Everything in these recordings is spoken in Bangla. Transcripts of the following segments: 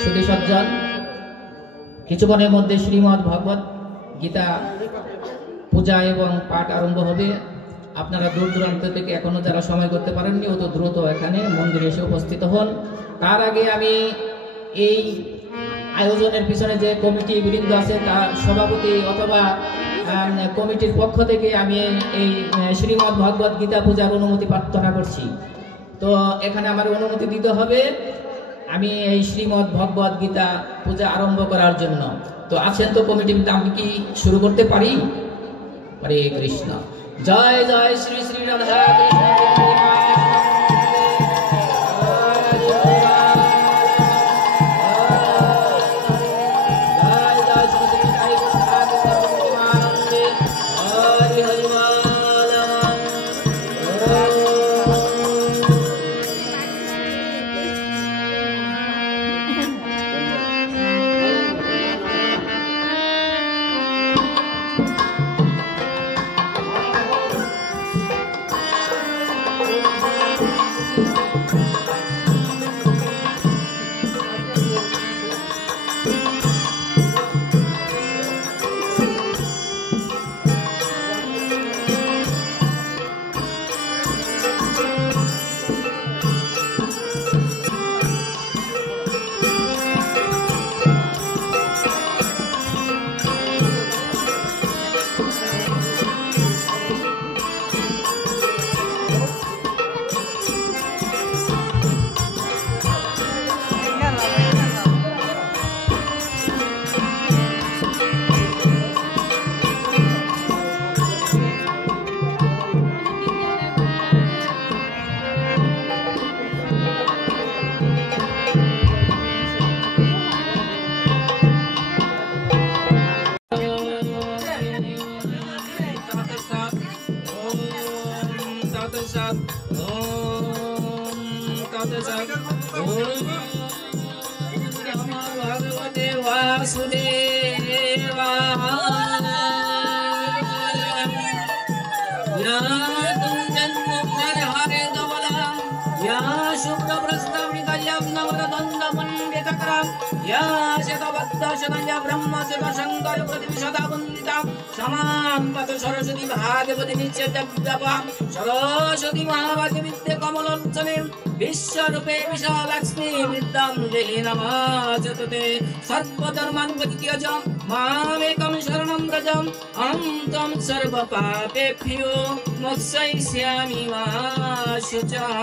সুধী সজ্জন কিছুক্ষণের মধ্যে শ্রীমদ্ ভগবত গীতা পূজা এবং পাঠ আরম্ভ হবে। আপনারা দূর দূরান্ত থেকে এখনো যারা সময় করতে পারেননি অত দ্রুত এখানে মন্দিরে এসে উপস্থিত হন। তার আগে আমি এই আয়োজনের পিছনে যে কমিটি বৃন্দ আছে তার সভাপতি অথবা কমিটির পক্ষ থেকে আমি এই শ্রীমদ্ ভগবত গীতা পূজার অনুমতি প্রার্থনা করছি। তো এখানে আমার অনুমতি দিতে হবে আমি এই শ্রীমদ্ ভগবত গীতা পূজা আরম্ভ করার জন্য। তো আছেন তো কমিটির, আমি কি শুরু করতে পারি? হরে কৃষ্ণ। জয় জয় শ্রী শ্রী রাধা কৃষ্ণ। सरस्वती भागवती सरस्वती महाभागे विद्ये कमलोचने विश्वरूपे विशालक्ष्मी विद्यां देहि नमस्ते। सर्वधर्मान् परित्यज्य मामेकं शरणं व्रज अहं त्वं सर्वपापेभ्यो मोक्षयिष्यामि मा शुचः।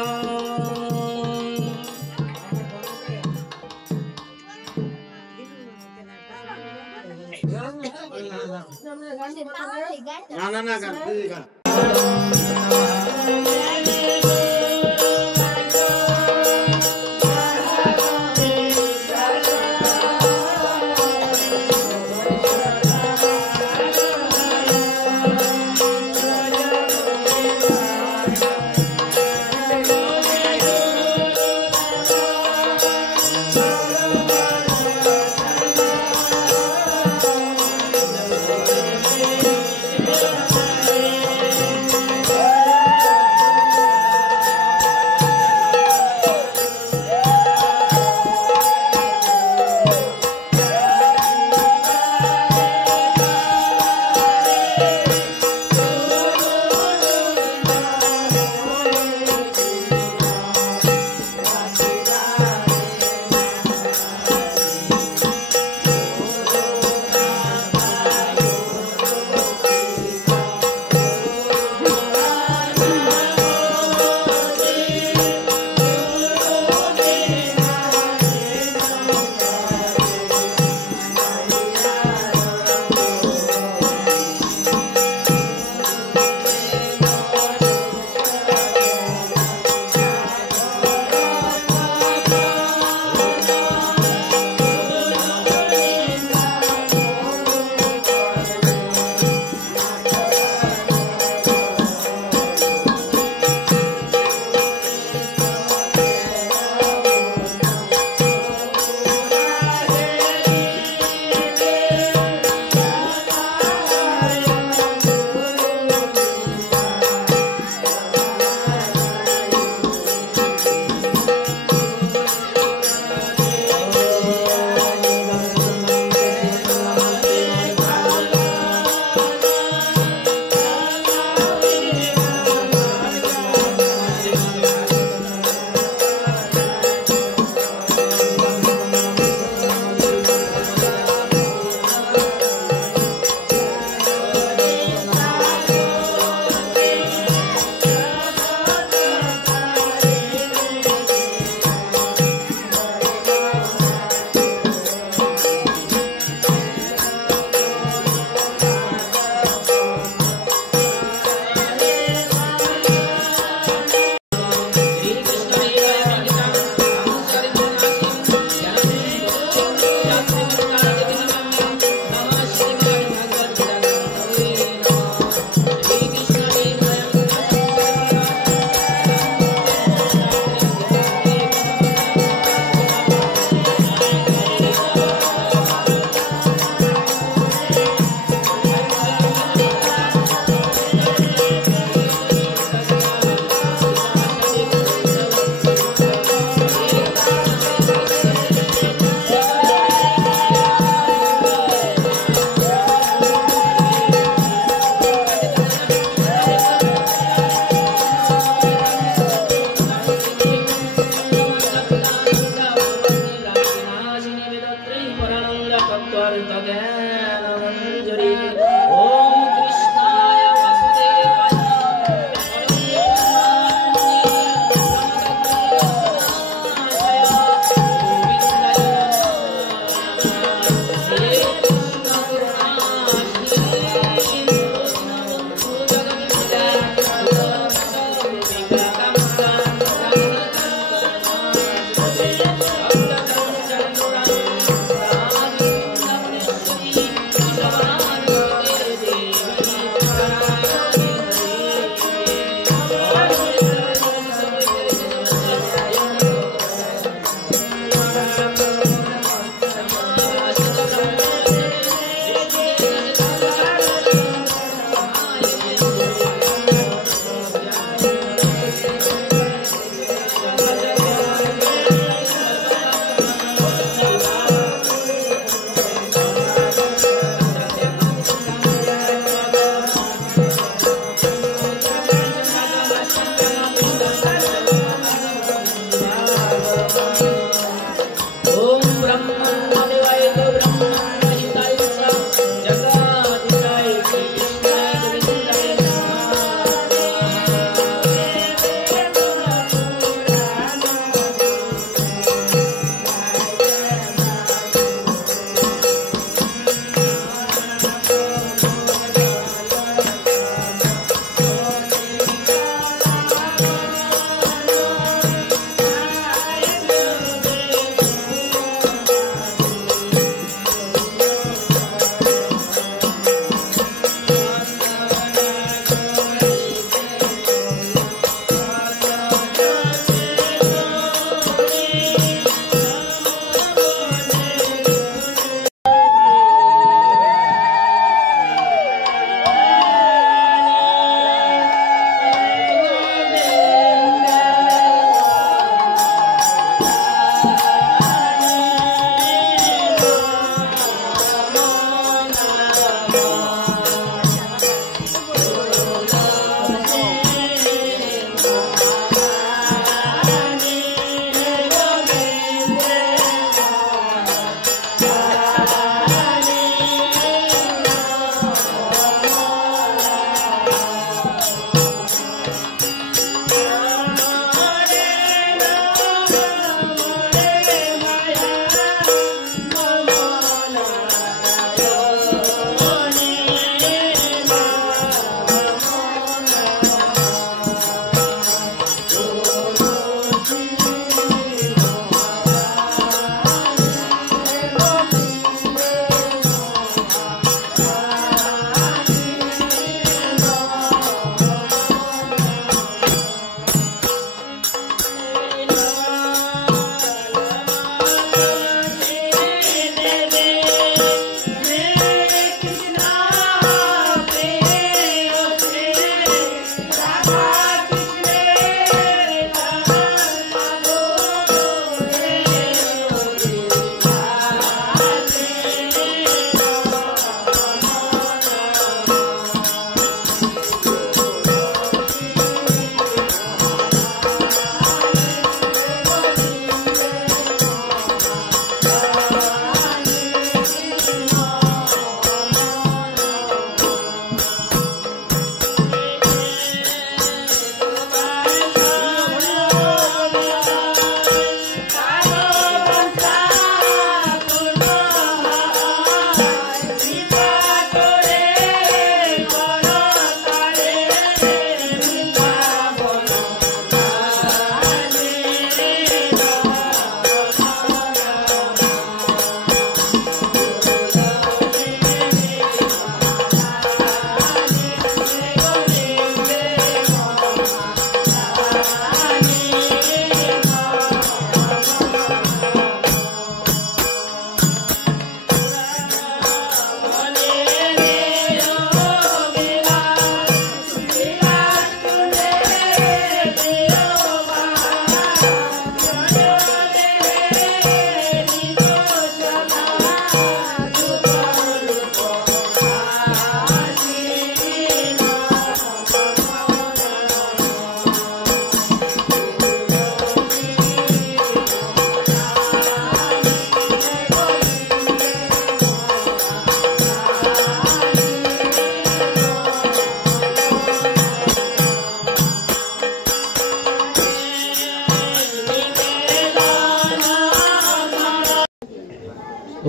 ना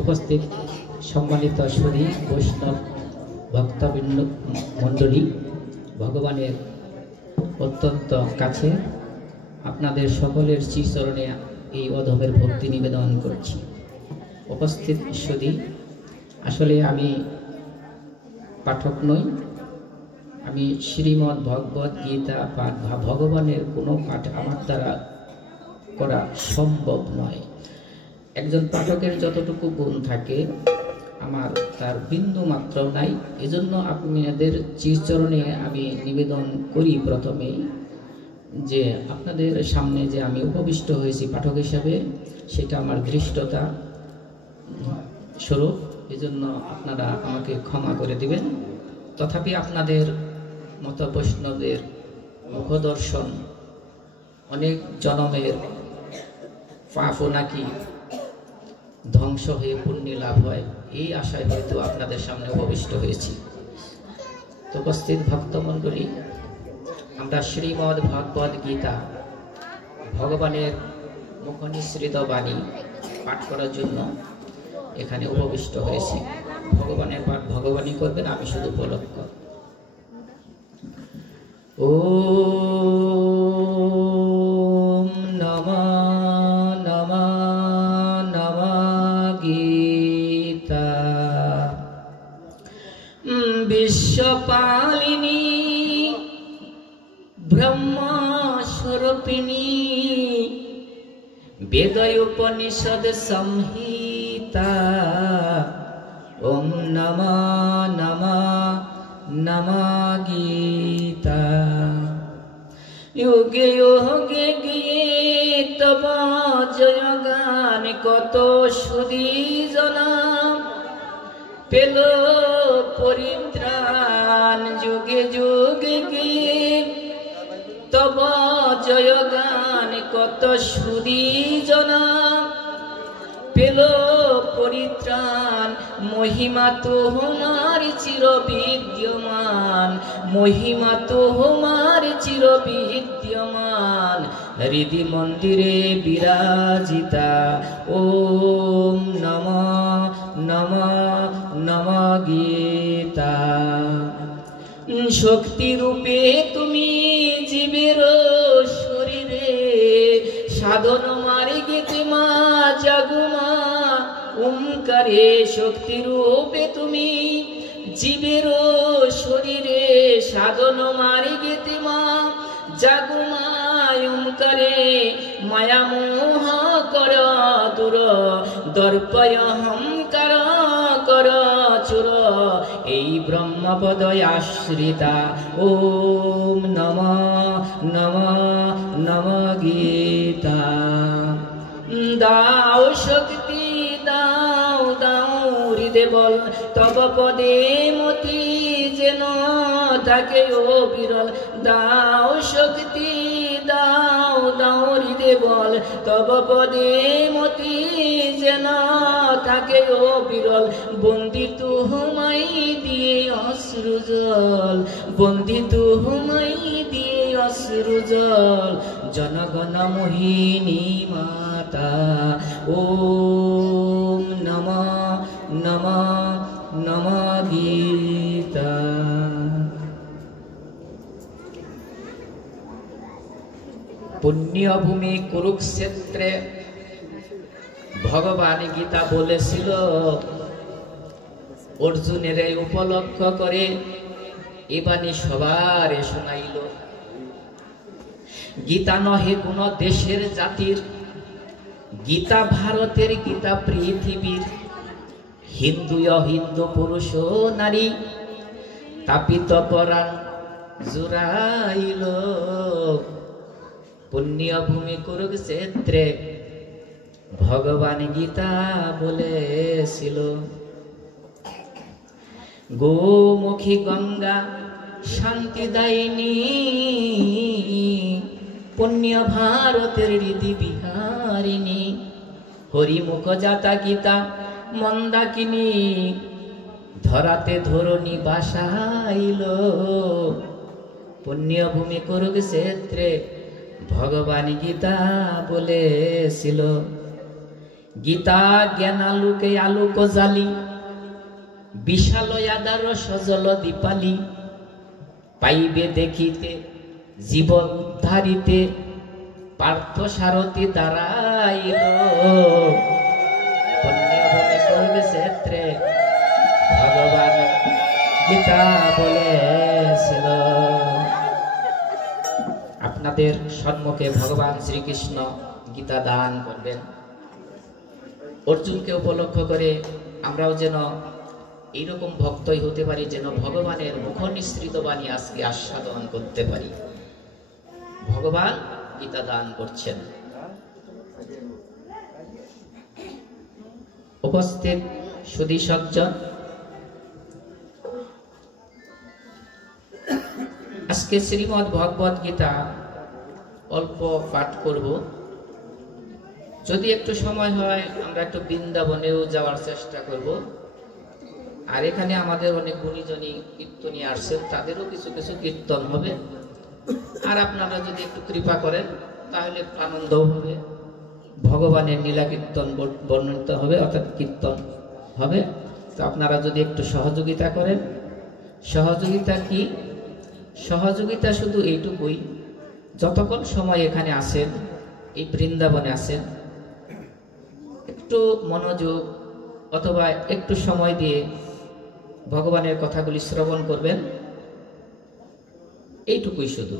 উপস্থিত সম্মানিত সুধী বৈষ্ণব ভক্তবৃন্দ মণ্ডলী, ভগবানের অত্যন্ত কাছে আপনাদের সকলের শ্রীচরণে এই অধমের ভক্তি নিবেদন করছি। উপস্থিত সুধী, আসলে আমি পাঠক নই, আমি শ্রীমদ্ ভগবদ গীতা পাঠ বা ভগবানের কোনো পাঠ আমার দ্বারা করা সম্ভব নয়। একজন পাঠকের যতটুকু গুণ থাকে আমার তার বিন্দু মাত্র নাই। এজন্য আপনাদের শ্রীচরণে আমি নিবেদন করি প্রথমেই যে আপনাদের সামনে যে আমি উপবিষ্ট হয়েছি পাঠক হিসাবে, সেটা আমার ধৃষ্টতা স্বরূপ, এজন্য আপনারা আমাকে ক্ষমা করে দিবেন। তথাপি আপনাদের মত বৈষ্ণবদের মুখদর্শন অনেক জনমের পাপ নাকি ধ্বংস হয়ে পুণ্য লাভ হয়, এই আশায় হয়তো আপনাদের সামনে উপবিষ্ট হয়েছি। তো উপস্থিত ভক্তমণ্ডলী, আমরা শ্রীমদ্ ভগবদ গীতা ভগবানের মুখনিসৃত বাণী পাঠ করার জন্য এখানে উপবিষ্ট হয়েছি। ভগবানের পাঠ ভগবানই করবেন, আমি শুধু উপলক্ষ। ওম নমঃ নমঃ নমঃ গীতা। বিশ্বপালিনী ব্রহ্মস্বরূপিণী বেদয় উপনিষদ সংহিতা। ওম নমঃ নমঃ নমঃ গীতা। যুগে যুগে গিয়ে তব জয়গান, কত সুধী জনা পেল পরিত্রাণ। যুগে যুগে গিয়ে তব জয়গান, কত সুধী জনা পেল পরিত্রাণ। মহিমা তোমার চিরবিদ্যমান, মহিমা তোমার চিরবিদ্যমান। হৃদি মন্দিরে বিরাজিতা। ওম নমঃ নমঃ নমঃ গীতা। শক্তি রূপে তুমি জীবের শরীরে, সাধন মার্গেতে মা জাগুমা ওমকারে। শক্তি রূপে তুমি জীবের শরীরে, সাধন মার্গেতে মা জাগুমা ওমকারে। মায়া মোহ কর দূর, দর্পয় হংকার কর চুর। এই ব্রহ্মপদয় আশ্রিতা। ওম নমঃ নমঃ নমঃ গীতা। দাও শক্তি দাও দাও হৃদে বল, তব পদে মতি যেন থাকে ও বিরল। দাও শক্তি দাও দাও হৃদে বল, তব পদে মতি যেন থাকে ও বিরল। বন্দিত হুমাই দিয়ে অশ্রু জল, বন্দিত হুমাই দিয়ে অশ্রু জল। জনগণ মোহিনী মাতা। ওম নমঃ নমঃ নমঃ গীতা। পুণ্যভূমি কুরুক্ষেত্রে ভগবান গীতা বলেছিল, অর্জুনের উপলক্ষ করে এ বাণী সবার শোনাইল। গীতা নহে কোন দেশের জাতির, গীতা ভারতের, গীতা পৃথিবীর। হিন্দু অহিন্দু পুরুষ নারী তাপিত পরাণ জুড়াইল। পুণ্যভূমি কুরুক্ষেত্রে ভগবান গীতা বলেছিল। গোমুখী গঙ্গা শান্তিদায়িনী, পুণ্য ভারতের হৃদি বিহারিণী। হরিমুখ জাতা গীতা মন্দাকিনী, ধরাতে ধরণী বাসাইল। পুণ্যভূমি কুরুক্ষেত্রে ভগবান গীতা বলেছিল। গীতা জ্ঞান আলোকে আলোক জালি, বিশাল আদার সজল দীপালি, পাইবে দেখিতে জীব উদ্ধারিতে, পার্থ সারথি দাঁড়াইল, পুণ্যভূমি করবে ক্ষেত্রে ভগবান গীতা বলেছিল। আপনাদের সম্মুখে ভগবান শ্রীকৃষ্ণ গীতা দান করবেন। অর্জুনকে উপলক্ষ করে আমরাও যেন এইরকম ভক্তই হতে পারি, যেন ভগবানের মুখ নিঃসৃত বাণী আজকে আস্বাদন করতে পারি। ভগবান গীতা দান করছেন। উপস্থিত সুধী সজ্জন, আজকে শ্রীমদ্ ভগবত গীতা অল্প পাঠ করব। যদি একটু সময় হয় আমরা একটু বৃন্দাবনেও যাওয়ার চেষ্টা করব। আর এখানে আমাদের অনেক গুণীজনী কীর্তনী আসছেন, তাদেরও কিছু কিছু কীর্তন হবে। আর আপনারা যদি একটু কৃপা করেন তাহলে আনন্দও হবে। ভগবানের লীলা কীর্তন বর্ণিত হবে, অর্থাৎ কীর্তন হবে। তো আপনারা যদি একটু সহযোগিতা করেন। সহযোগিতা কি? সহযোগিতা শুধু এইটুকুই, যতক্ষণ সময় এখানে আসেন, এই বৃন্দাবনে আসেন, একটু মনোযোগ অথবা একটু সময় দিয়ে ভগবানের কথাগুলি শ্রবণ করবেন, এইটুকুই শুধু।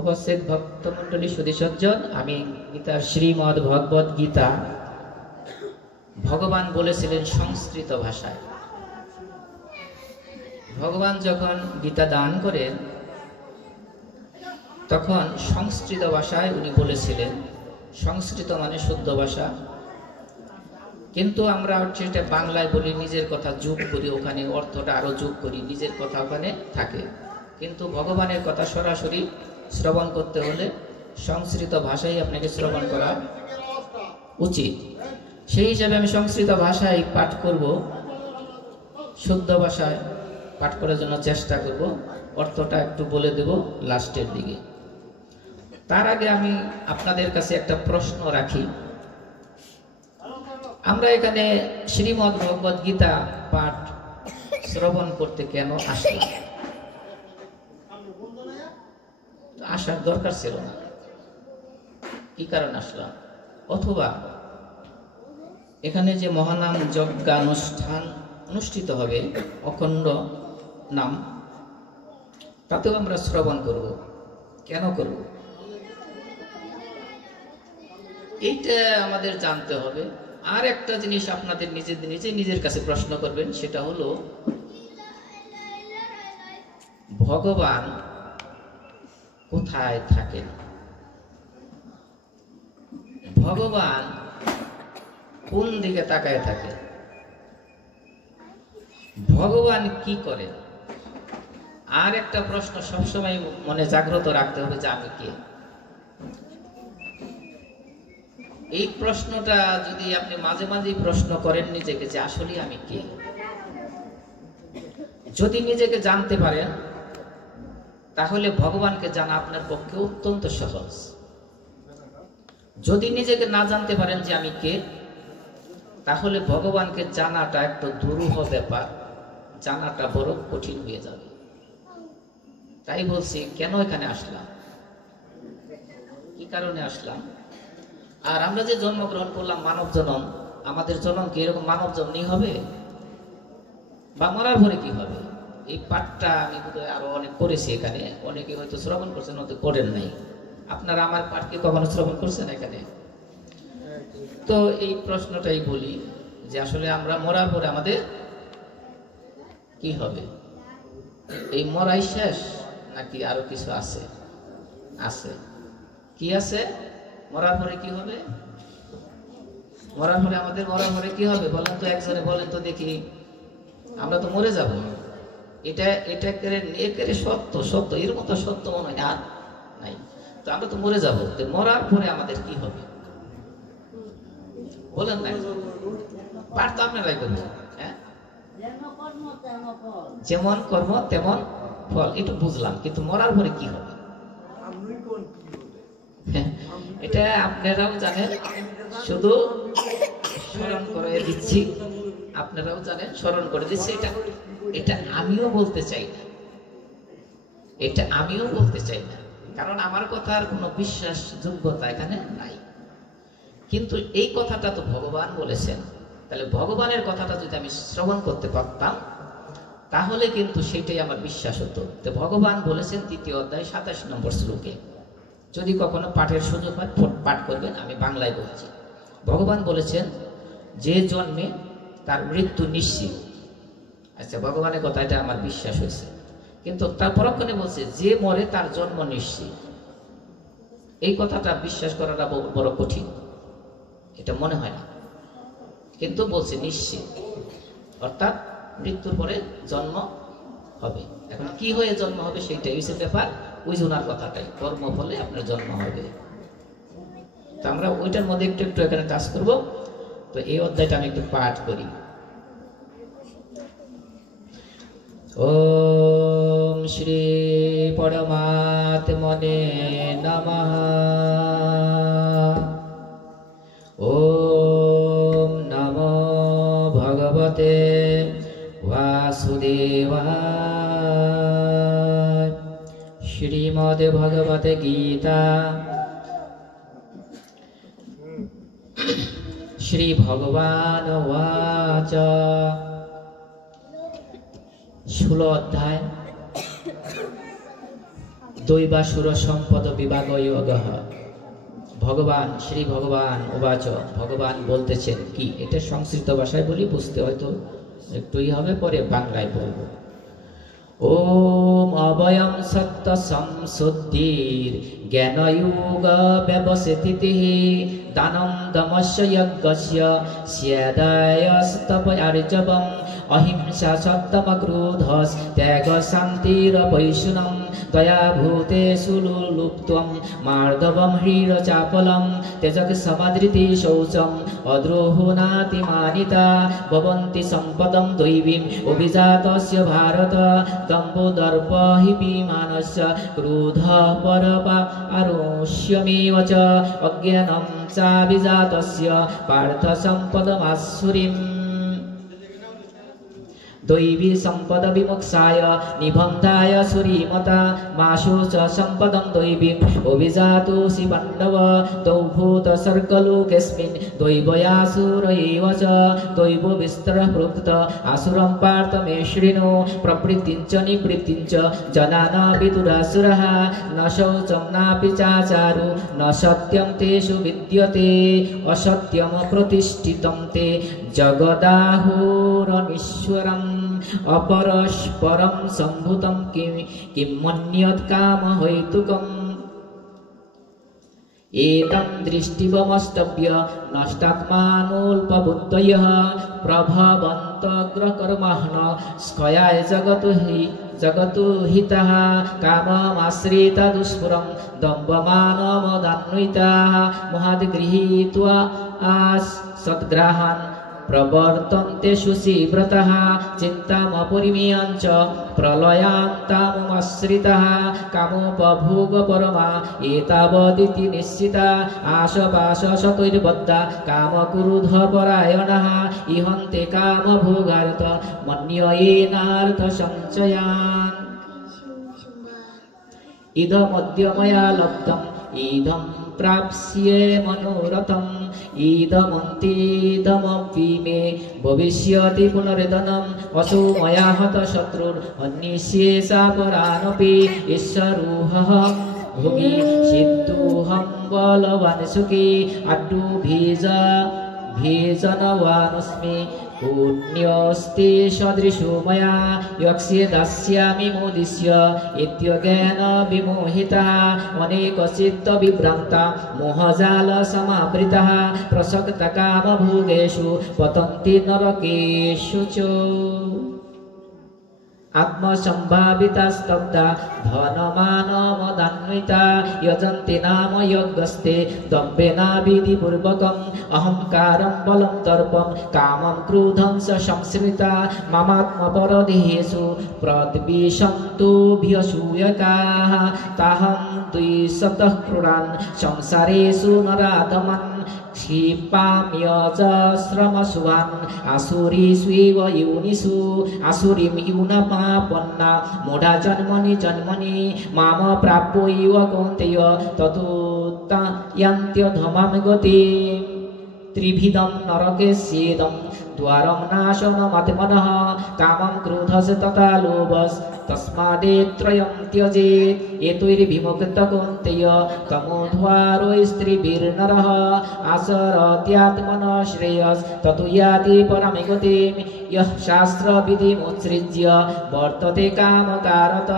উপস্থিত ভক্তমণ্ডলী সুধী সজ্জন, আমি গীতার শ্রীমদ্ ভগবত গীতা ভগবান বলেছিলেন সংস্কৃত ভাষায়। ভগবান যখন গীতা দান করেন তখন সংস্কৃত ভাষায় উনি বলেছিলেন। সংস্কৃত মানে শুদ্ধ ভাষা, কিন্তু আমরা হচ্ছে এটা বাংলায় বলি, নিজের কথা যোগ করি, ওখানে অর্থটা আরো যোগ করি, নিজের কথা ওখানে থাকে। কিন্তু ভগবানের কথা সরাসরি শ্রবণ করতে হলে সংস্কৃত ভাষায় আপনাকে শ্রবণ করা উচিত। সেই হিসাবে আমি সংস্কৃত ভাষায় পাঠ করব, শুদ্ধ ভাষায় পাঠ করার জন্য চেষ্টা করব। অর্থটা একটু বলে দেব লাস্টের দিকে। তার আগে আমি আপনাদের কাছে একটা প্রশ্ন রাখি। আমরা এখানে শ্রীমদ্ ভগবত গীতা পাঠ শ্রবণ করতে কেন আসলাম? আসার দরকার ছিল না, কি কারণ আসলাম? অথবা এখানে যে মহানাম যজ্ঞানুষ্ঠান অনুষ্ঠিত হবে, অখণ্ড নাম, তাতেও আমরা শ্রবণ করব। কেন করব? এইটা আমাদের জানতে হবে। আর একটা জিনিস আপনাদের নিজের কাছে প্রশ্ন করবেন, সেটা হলো ভগবান কোথায় থাকেন? ভগবান কোন দিকে তাকায় থাকে? ভগবান কি করে? আর একটা প্রশ্ন সবসময় মনে জাগ্রত রাখতে হবে, যে আমি কে? এই প্রশ্নটা যদি আপনি মাঝে মাঝে প্রশ্ন করেন নিজেকে, যে আসলে আমি কে, যদি নিজেকে জানতে পারেন তাহলে ভগবানকে জানা আপনার পক্ষে অত্যন্ত সহজ। যদি নিজেকে না জানতে পারেন যে আমি কে, তাহলে ভগবানকে জানাটা একটু দুরূহ ব্যাপার, জানাটা বড় কঠিন হয়ে যাবে। তাই বলছি, কেন এখানে আসলাম, কি কারণে আসলাম। আর আমরা যে জন্মগ্রহণ করলাম মানব জন্ম, আমাদের জন্ম কি এরকম মানব জন্মই হবে, বা মরার পরে কি হবে? এই পাঠটা আমি আরো অনেক করেছি এখানে, অনেকে হয়তো শ্রবণ করছেন, হয়তো করেন নাই। আপনারা আমার পাঠকে কখনো শ্রবণ করছেন এখানে? তো এই প্রশ্নটাই বলি, যে আসলে আমরা মরার পরে আমাদের কি হবে? এই মরাই শেষ নাকি আরো কিছু আছে? আছে। কি আছে? মরার পরে কি হবে? মরার পরে আমাদের মরার পরে কি হবে বলেন তো, একজনে বলেন তো দেখি। আমরা তো মরে যাব, এটা একেবারে সত্য, সত্য, এর মতো সত্য মনে হয় আর নাই। তো আমরা তো মরে যাব, মরার পরে আমাদের কি হবে বলেন না? পাঠ তো আপনারাই করবেন। হ্যাঁ, যেমন কর্ম তেমন ফল, একটু বুঝলাম, কিন্তু মরার পরে কি হবে এটা আপনারাও জানেন, শুধু স্মরণ করে দিচ্ছি, আপনারাও জানেন, স্মরণ করে দিচ্ছি। এটা আমিও বলতে চাই না, এটা আমিও বলতে চাই না, কারণ আমার কথার কোনো বিশ্বাসযোগ্যতা এখানে নাই। কিন্তু এই কথাটা তো ভগবান বলেছেন, তাহলে ভগবানের কথাটা যদি আমি শ্রবণ করতে পারতাম তাহলে কিন্তু সেটাই আমার বিশ্বাস হতো। তো ভগবান বলেছেন 3য় অধ্যায় 27 নম্বর শ্লোকে, যদি কখনো পাঠের সুযোগ হয় পাঠ করবেন, আমি বাংলায় বলছি। ভগবান বলেছেন যে জন্মে তার মৃত্যু নিশ্চিত। আচ্ছা, ভগবানের কথা এটা আমার বিশ্বাস হয়েছে, কিন্তু তার পরক্ষণে বলছে যে মরে তার জন্ম নিশ্চিত। এই কথাটা বিশ্বাস করাটা বড় কঠিন, এটা মনে হয় না, কিন্তু বলছে নিশ্চিত, অর্থাৎ মৃত্যুর পরে জন্ম হবে। এখন কি হয়ে জন্ম হবে সেইটাই হচ্ছে ব্যাপার, ওই ওনার কথাটাই, কর্ম ফলে আপনার জন্ম হবে। তো আমরা ওইটার মধ্যে একটু একটু এখানে টাচ করব। তো এই অধ্যায়টা আমি একটু পাঠ করি। ওম শ্রী পরমাত্মনে নমঃ। ওম নমো ভগবতে বাসুদেবায়। শ্রীমদ্ ভগবত গীতা শ্রী ভগবান উবাচ। 16 অধ্যায় দৈবাসুর সম্পদ বিভাগ যোগঃ। ভগবান শ্রী ভগবান উবাচ, ভগবান বলতেছেন কি, এটা সংস্কৃত ভাষায় বলি, বুঝতে হয়তো একটুই হবে, পরে বাংলায় বলবো। ওম অবয়ম সত্য সংশুদ্ধির জ্ঞানয়োগ ব্যবস্থিতিঃ দানম দমস্য যজ্ঞস্য স্যাদায়স্তপ আর্জবম অহিংসা সত্যম ক্রোধস ত্যাগ শান্তিরপৈশুনম দয়া ভূতেষু লুপ্তম মার্দবম হ্রীরচাপলম তেজক সমাদৃতি শৌচম অদ্রোহনাতিমানিতা ভবন্তি সম্পদম দৈবীম অভিজাতস্য ভারত দম্ভো দর্প হি বিমানস্য ক্রোধ পরপা আরোষ্যমেব চ অজ্ঞানম চাভিজাতস্য পার্থ সম্পদমাসুরিম। দৈবী সম্পদ বিমোক্ষায় নিবন্ধায় সুরীমতা মাশু চ সম্পদম দৈবীম অভিজাতোসি পাণ্ডব তৌ ভূত স্বর্গলোকেস্মিন দৈবয়াসুর এব চ দৈব বিস্তরঃ প্রোক্ত আসুরং পার্থ মে শৃণু প্রবৃত্তিং চ নিবৃত্তিং চ জনান বিদুরাসুরঃ ন শৌচং নাপি চাচারু ন সত্যং তেষু বিদ্যতে অসত্যম প্রতিষ্ঠিতং তে জগদাহুরনীশ্বরম অপরস্পরম সম্ভূতম কিম মন্যৎ কাম হেতুকম। এতং দৃষ্টিবমস্তব্য নষ্টাত্মানুল্পবুদ্ধয়ঃ প্রভবন্তগ্রকর্মহ্ন স্কয়ায় জগতু হিতঃ কামমাশ্রিত দুষ্পুরং দম্ভমানমদান্বিতাঃ মহদ্গৃহীত্বা সদ্গ্রাহান প্রবর্তন্তে সুশীব্রতঃ চিন্তামপরিমেয়ং চ প্রলয়ান্তামশ্রিতঃ কামোপভোগপরমা এতাবদিতি নিশ্চিতা আশপাশশতৈর্বদ্ধা কামক্রোধপরায়ণঃ ইহন্তে কামভোগার্থ মন্যয়েনার্থ সঞ্চয়ান। ইদমদ্য ময়া লব্ধম ইদম প্রাপ্স্যে মনোরথম ইদমন্তিদমপি মে ভবিষ্যতি পুনর্ধনম অসৌ ময়া হত শত্রুর অন্যস্যে সাপরানপি ঈশ্বরোহং ভোগী সিদ্ধোহং বলবান সুখী আড্ডু ভীজনবানস্মি পুণ্যস্তে সদৃশো ময়া যক্ষ্যে দাস্যামি মোদিষ্য ইত্যজ্ঞান বিমোহিতঃ অনেক চিত্ত বিভ্রান্তা মোহজাল সমাবৃতঃ প্রসক্ত কামভোগেষু পতন্তি নরকেষু চ। आत्मसंभाविता स्तब्धा धनमानमदान्विता यजन्ति नाम यज्ञस्ते दम्भेन विधिपूर्वकम् अहंकारं बलं दर्पं कामं क्रोधं च संश्रिता ममात्मपरदेहेषु प्रद्विषन्तोऽभ्यसूयकाः ताहं द्विशतः क्रूरान् संसारेषु नराधमन् क्षिपाम्यजस्रमसुवान् आसुरीष्वेव योनिषु आसुरीं यूनमापन्ना मूढा जन्मनि जन्मनि माम प्राप्यैव कौन्तेय ततोत्तयन्त्यधमां गतिम् त्रिविधं नरके स्येदं द्वारं नाशनमात्मनः कामं क्रोधस्य तथा लोभस्तस्मादेत्रयं त्यजेत् एतैर्विमुक्तः कौन्तेय तमोद्वारो स्त्रीभिर्नरः आचरत्यात्मनः श्रेयस्ततो याति परां गतिं यः शास्त्रविधिमुत्सृज्य वर्तते कामकारत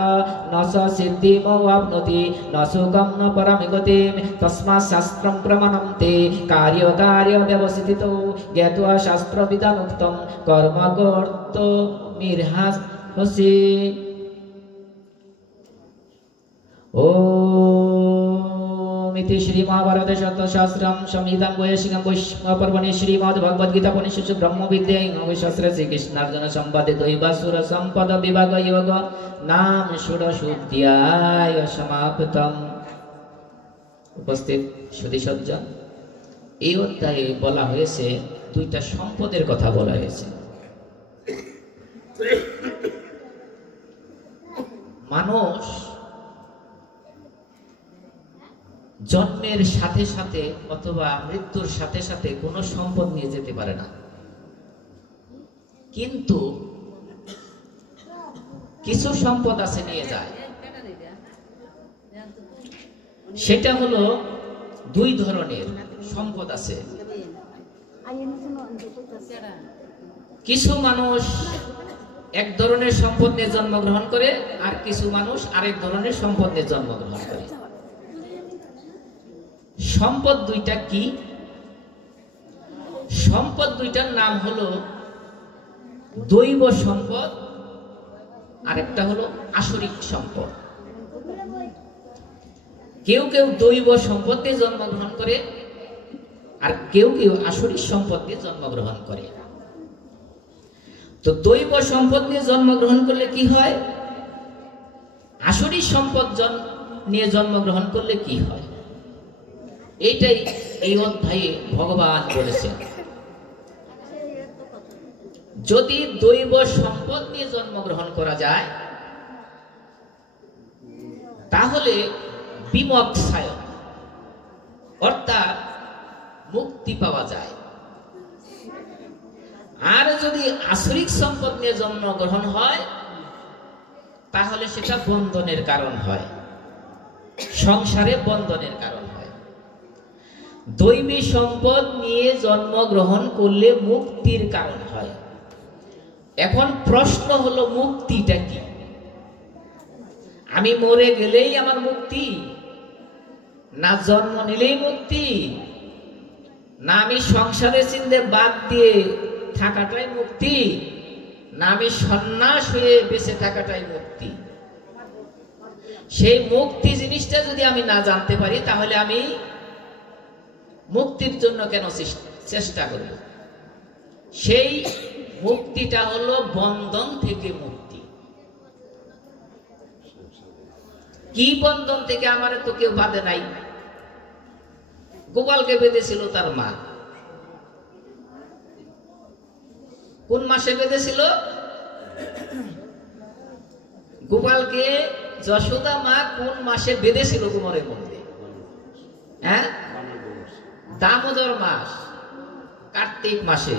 न स सिद्धिमवाप्नोति न सुखं न परां गतिं तस्मात् शास्त्रं प्रमाणं ते कार्यकार्यव्यवस्थितौ ज्ञात्वा शास्त्रविधानोक्तं कर्म कर्तुमिर्हासि। ओम इति श्रीमहाभारते शास्त्रं संहितां वैयासिकं वैष्णवपर्वणि श्रीमद्भगवद्गीतापनिषत्सु ब्रह्मविद्यायां शास्त्रे श्रीकृष्णार्जुन संवादे दैवासुर संपद विभाग योग नाम षोडशोऽध्याय समाप्तम्। उपस्थित সুধী সজ্জন, এই অধ্যায়ে বলা হয়েছে দুইটা সম্পদের কথা বলা হয়েছে। মানুষ জন্মের সাথে সাথে অথবা মৃত্যুর সাথে সাথে কোনো সম্পদ নিয়ে যেতে পারে না, কিন্তু কিছু সম্পদ আছে নিয়ে যায়। সেটা হলো দুই ধরনের সম্পদ আছে। কিছু মানুষ এক ধরনের সম্পদ নিয়ে জন্মগ্রহণ করে, আর কিছু মানুষ আরেক ধরনের সম্পদ নিয়ে জন্মগ্রহণ করে। সম্পদ দুইটা কি? সম্পদ দুইটার নাম হলো দৈব সম্পদ, আরেকটা হলো আসরিক সম্পদ। কেউ কেউ দৈব সম্পদ দিয়ে জন্মগ্রহণ করে, আর কেউ কেউ আসরিক সম্পদ দিয়ে জন্মগ্রহণ করে। তো দৈব সম্পদ নিয়ে জন্মগ্রহণ করলে কি হয়, আসরিক সম্পদ নিয়ে জন্মগ্রহণ করলে কি হয়, এইটাই এই অধ্যায়ে ভগবান বলেছেন। যদি দৈব সম্পদ নিয়ে জন্মগ্রহণ করা যায় তাহলে বিমোক্ষায় অর্থাৎ মুক্তি পাওয়া যায়। আর যদি আসরিক সম্পদ নিয়ে জন্মগ্রহণ হয় তাহলে সেটা বন্ধনের কারণ হয়, সংসারে বন্ধনের কারণ হয়। দৈবী সম্পদ নিয়ে জন্মগ্রহণ করলে মুক্তির কারণ হয়। এখন প্রশ্ন হলো মুক্তিটা কি? আমি মরে গেলেই আমার মুক্তি, না জন্ম নিলেই মুক্তি, না আমি সংসারের চিন্তা বাদ দিয়ে থাকাটাই মুক্তি, না আমি সন্ন্যাস হয়ে বেঁচে থাকাটাই মুক্তি? সেই মুক্তি জিনিসটা যদি আমি না জানতে পারি তাহলে আমি মুক্তির জন্য কেন চেষ্টা করব? সেই মুক্তিটা হলো বন্ধন থেকে মুক্তি। কি বন্ধন থেকে? আমারে তো কেউ বাঁধে নাই। গোপালকে বেঁধেছিল তার মা। কোন মাসে বেঁধেছিল? গোপালকে যশোদা মা কোন মাসে বেঁধেছিল কোমরের মধ্যে? হ্যাঁ, দামোদর মাস, কার্তিক মাসে,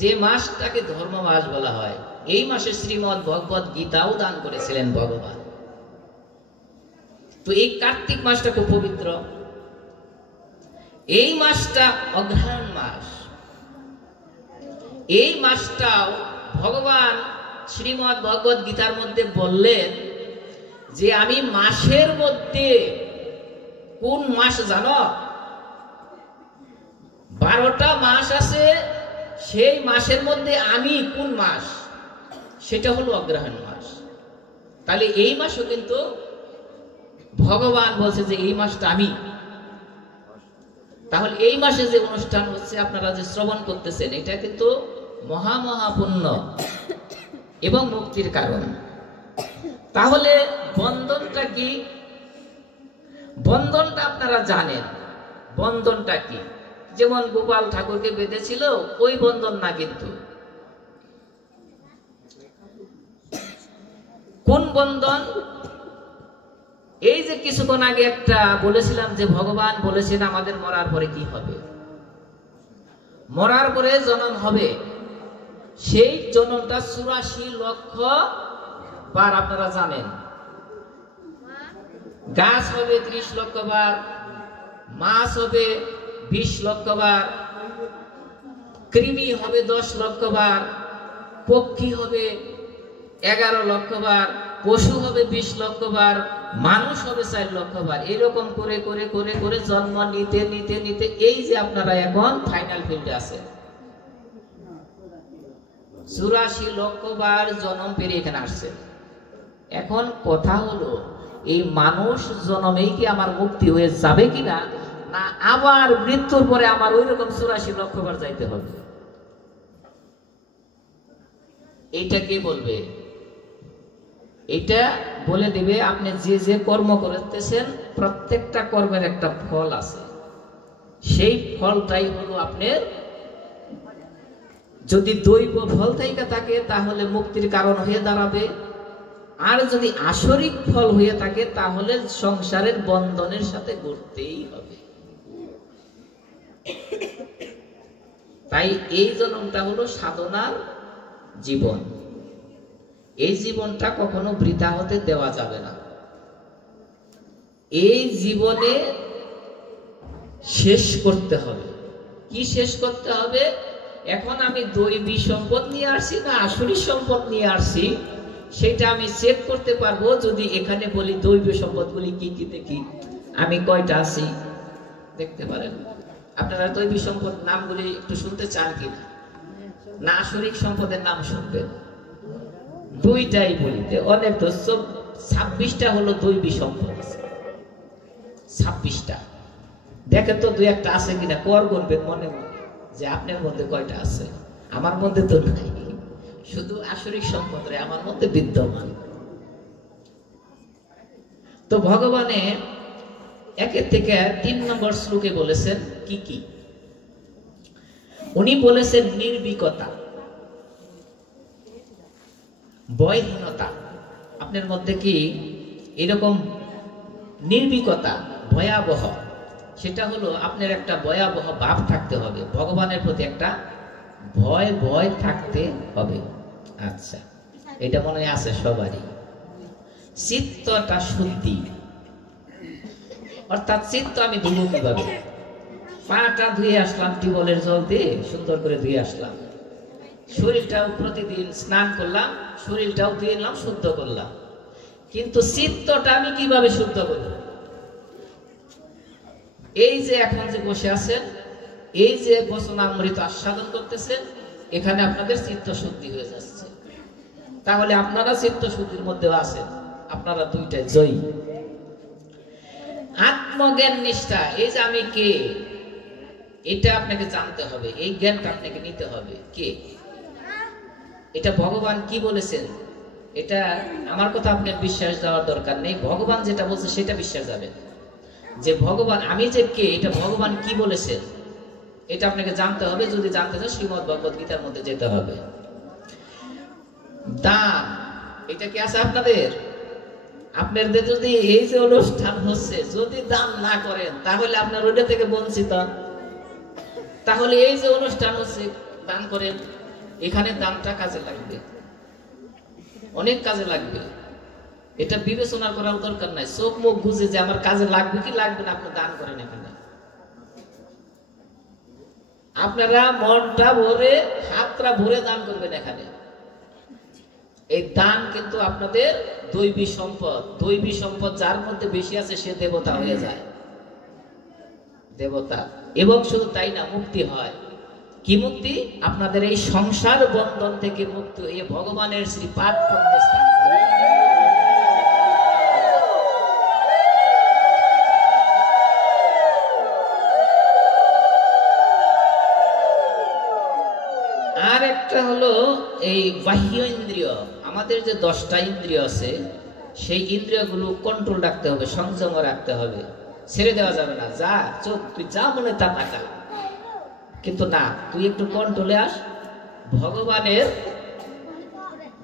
যে মাসটাকে ধর্ম মাস বলা হয়। এই মাসে শ্রীমদ্ ভগবত গীতাও দান করেছিলেন ভগবান। তো এই কার্তিক মাসটা খুব পবিত্র। এই মাসটা অগ্রহায়ণ মাস। এই মাসটাও ভগবান শ্রীমদ্ ভগবত গীতার মধ্যে বললেন যে আমি মাসের মধ্যে কোন মাস জানো? 12টা মাস আছে, সেই মাসের মধ্যে আমি কোন মাস? সেটা হলো অগ্রহায়ণ মাস। তাহলে এই মাসও কিন্তু ভগবান বলছে যে এই মাসটা আমি। তাহলে এই মাসে যে অনুষ্ঠান হচ্ছে আপনারা যে শ্রবণ করতেছেন, এটা কিন্তু মহা মহা পুণ্য এবং মুক্তির কারণ। তাহলে বন্ধনটা কি? বন্ধনটা আপনারা জানেন, বন্ধনটা কি? যেমন গোপাল ঠাকুরকে বেঁধেছিল ওই বন্ধন না, কিন্তু কোন বন্ধন? এই যে কিছুক্ষণ আগে একটা বলেছিলাম যে ভগবান বলেছেন আমাদের মরার পরে কি হবে, মরার পরে জন্ম হবে। সেই জন্মটা ৮৪ লক্ষ বার আপনারা জানেন। গাছ হবে ৩০ লক্ষ বার, মাছ হবে ২০ লক্ষ বার, কৃমি হবে ১০ লক্ষ বার, পক্ষী হবে ১১ লক্ষ বার, পশু হবে ২০ লক্ষ বার, মানুষ হবে ৪ লক্ষ বার। এরকম করে করে করে করে জন্ম নিতে নিতে নিতে এই যে আপনারা এখন ফাইনাল ফিল্ডে আছেন, ৮৪ লক্ষ বার জন্ম পেরিয়ে এখানে আসছে। এখন কথা হলো এই মানুষ জন্মেই কি আমার মুক্তি হয়ে যাবে কিনা, না আবার মৃত্যুর পরে আমার ওই রকম ৮৪ লক্ষ বার যাইতে হবে? এইটা কে বলবে? এটা বলে দিবে আপনি যে যে কর্ম করতেছেন, প্রত্যেকটা কর্মের একটা ফল আছে। সেই ফলটাই হলো আপনার, যদি দৈব ফল থেকে থাকে তাহলে মুক্তির কারণ হয়ে দাঁড়াবে, আর যদি আসরিক ফল হয়ে থাকে তাহলে সংসারের বন্ধনের সাথে ঘুরতেই হবে। তাই এই জন্মটা হলো সাধনার জীবন। এই জীবনটা কখনো বৃথা হতে দেওয়া যাবে না। এই জীবনে শেষ করতে হবে। কি শেষ করতে হবে? এখন আমি দৈবী সম্পদ নিয়ে আসছি না আসরি সম্পদ নিয়ে আসছি, সেটা আমি চেক করতে পারবো যদি এখানে বলি দৈবী সম্পদগুলি কি কি দেখি, আমি কয়টা আছি দেখতে পারেন। আপনারা দৈবী সম্পদ নামগুলি একটু শুনতে চান কিনা, না আসরিক সম্পদের নাম শুনবেন? দুইটাই বলিতে অনেক তো ২৬টা হলো দৈবী সম্পদ, ২৬টা। দেখেন তো দুই একটা আছে কিনা, কর করবেন মনে মনে যে আপনার মধ্যে কয়টা আছে। আমার মধ্যে তো নাই, শুধু আসরিক সম্পদ আমার মধ্যে বিদ্যমান। তো ভগবানে ১ থেকে ৩ নম্বর শ্লোকে বলেছেন কি কি? উনি বলেছেন নির্ভীকতা, ভয়হীনতা। আপনার মধ্যে কি এরকম নির্ভীকতা, ভয়াবহ? সেটা হলো আপনার একটা ভয়াবহ ভাব থাকতে হবে, ভগবানের প্রতি একটা ভয় ভয় থাকতে হবে। আচ্ছা, এটা মনে হয় আছে সবারই। চিত্তটা শুদ্ধি, অর্থাৎ চিত্ত আমি ধুবো কিভাবে? পাটা ধুয়ে আসলাম টিউবওয়েলের জল দিয়ে, সুন্দর করে ধুয়ে আসলাম। শরীরটাও প্রতিদিন স্নান করলাম, শরীরটাও ধুয়ে নিলাম, শুদ্ধ করলাম। কিন্তু চিত্তটা আমি কিভাবে শুদ্ধ করব? এই যে এখন যে বসে আছেন, এই যে বচনামৃত আস্বাদন করতেছেন, এখানে আপনাদের চিত্ত শুদ্ধি হয়ে যাচ্ছে। তাহলে আপনারা চিত্ত শুদ্ধির মধ্যেও আছেন, আপনারা দুইটাই জয়ী। আত্মজ্ঞান নিষ্ঠা, এই যে আমি কে, এটা আপনাকে জানতে হবে, এই জ্ঞানটা আপনাকে নিতে হবে। কে এটা? ভগবান কি বলেছেন? এটা আমার কথা আপনার বিশ্বাস দেওয়ার দরকার নেই, ভগবান যেটা বলছে সেটা বিশ্বাস যাবে। যে ভগবান আমি যে কে, এটা ভগবান কি বলেছেন এটা আপনাকে জানতে হবে। যদি জানতে চান শ্রীমদ্ ভগবত গীতার মধ্যে যেতে হবে। দান, এটা কি আছে আপনাদের? আপনাদের যদি এই যে অনুষ্ঠান হচ্ছে যদি দান না করেন তাহলে আপনার ওইটা থেকে বঞ্চিত। তাহলে এই যে অনুষ্ঠান হচ্ছে দান করেন, এখানে দানটা কাজে লাগবে, অনেক কাজে লাগবে। এটা বিবেচনা করার দরকার নাই, চোখ মুখ বুঝে যে আমার কাজে লাগবে কি লাগবে না, আপনি দান করেন। এখানে আপনারা মনটা ভরে হাতটা ভরে দান করবেন। এখানে এই দান কিন্তু আপনাদের দৈবী সম্পদ। দৈবী সম্পদ যার মধ্যে বেশি আছে সে দেবতা হয়ে যায়, দেবতা। এবং শুধু তাই না, মুক্তি হয়। কি মুক্তি? আপনাদের এই সংসার বন্ধন থেকে মুক্তি এই ভগবানের শ্রীপাদ পদ্মে স্থান। আর একটা হলো এই বাহ্য ইন্দ্রিয়। আমাদের যে 10টা ইন্দ্রিয় আছে, সেই ইন্দ্রিয়গুলো কন্ট্রোল রাখতে হবে, সংযম রাখতে হবে, ছেড়ে দেওয়া যাবে না। যা চোখ তুই যা মনে তা তাকা, কিন্তু না, তুই একটু কন্ট্রোলে আস। ভগবানের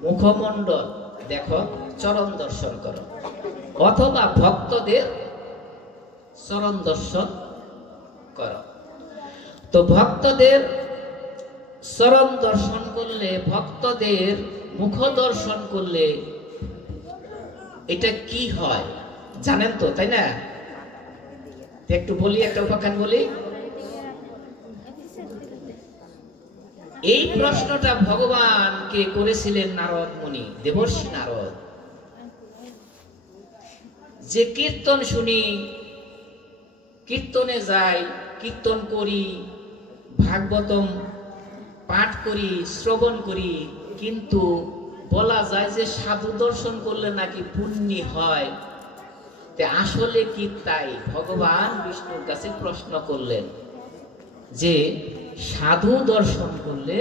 মুখমণ্ডল দেখো, চরণ দর্শন করো, অথবা ভক্তদের চরণ দর্শন করো। তো ভক্তদের চরণ দর্শন করলে, ভক্তদের মুখ দর্শন করলে এটা কি হয় জানেন তো, তাই না? একটু বলি, একটা উপাখ্যান বলি। এই প্রশ্নটা ভগবানকে করেছিলেন নারদ মুনি, দেবর্ষি নারদ। যে কীর্তন শুনি, কীর্তনে যাই, কীর্তন করি, ভাগবতম পাঠ করি, শ্রবণ করি, কিন্তু বলা যায় যে সাধু দর্শন করলে নাকি পুণ্য হয়। আসলে কি তাই? ভগবান বিষ্ণুর কাছে প্রশ্ন করলেন যে সাধু দর্শন করলে,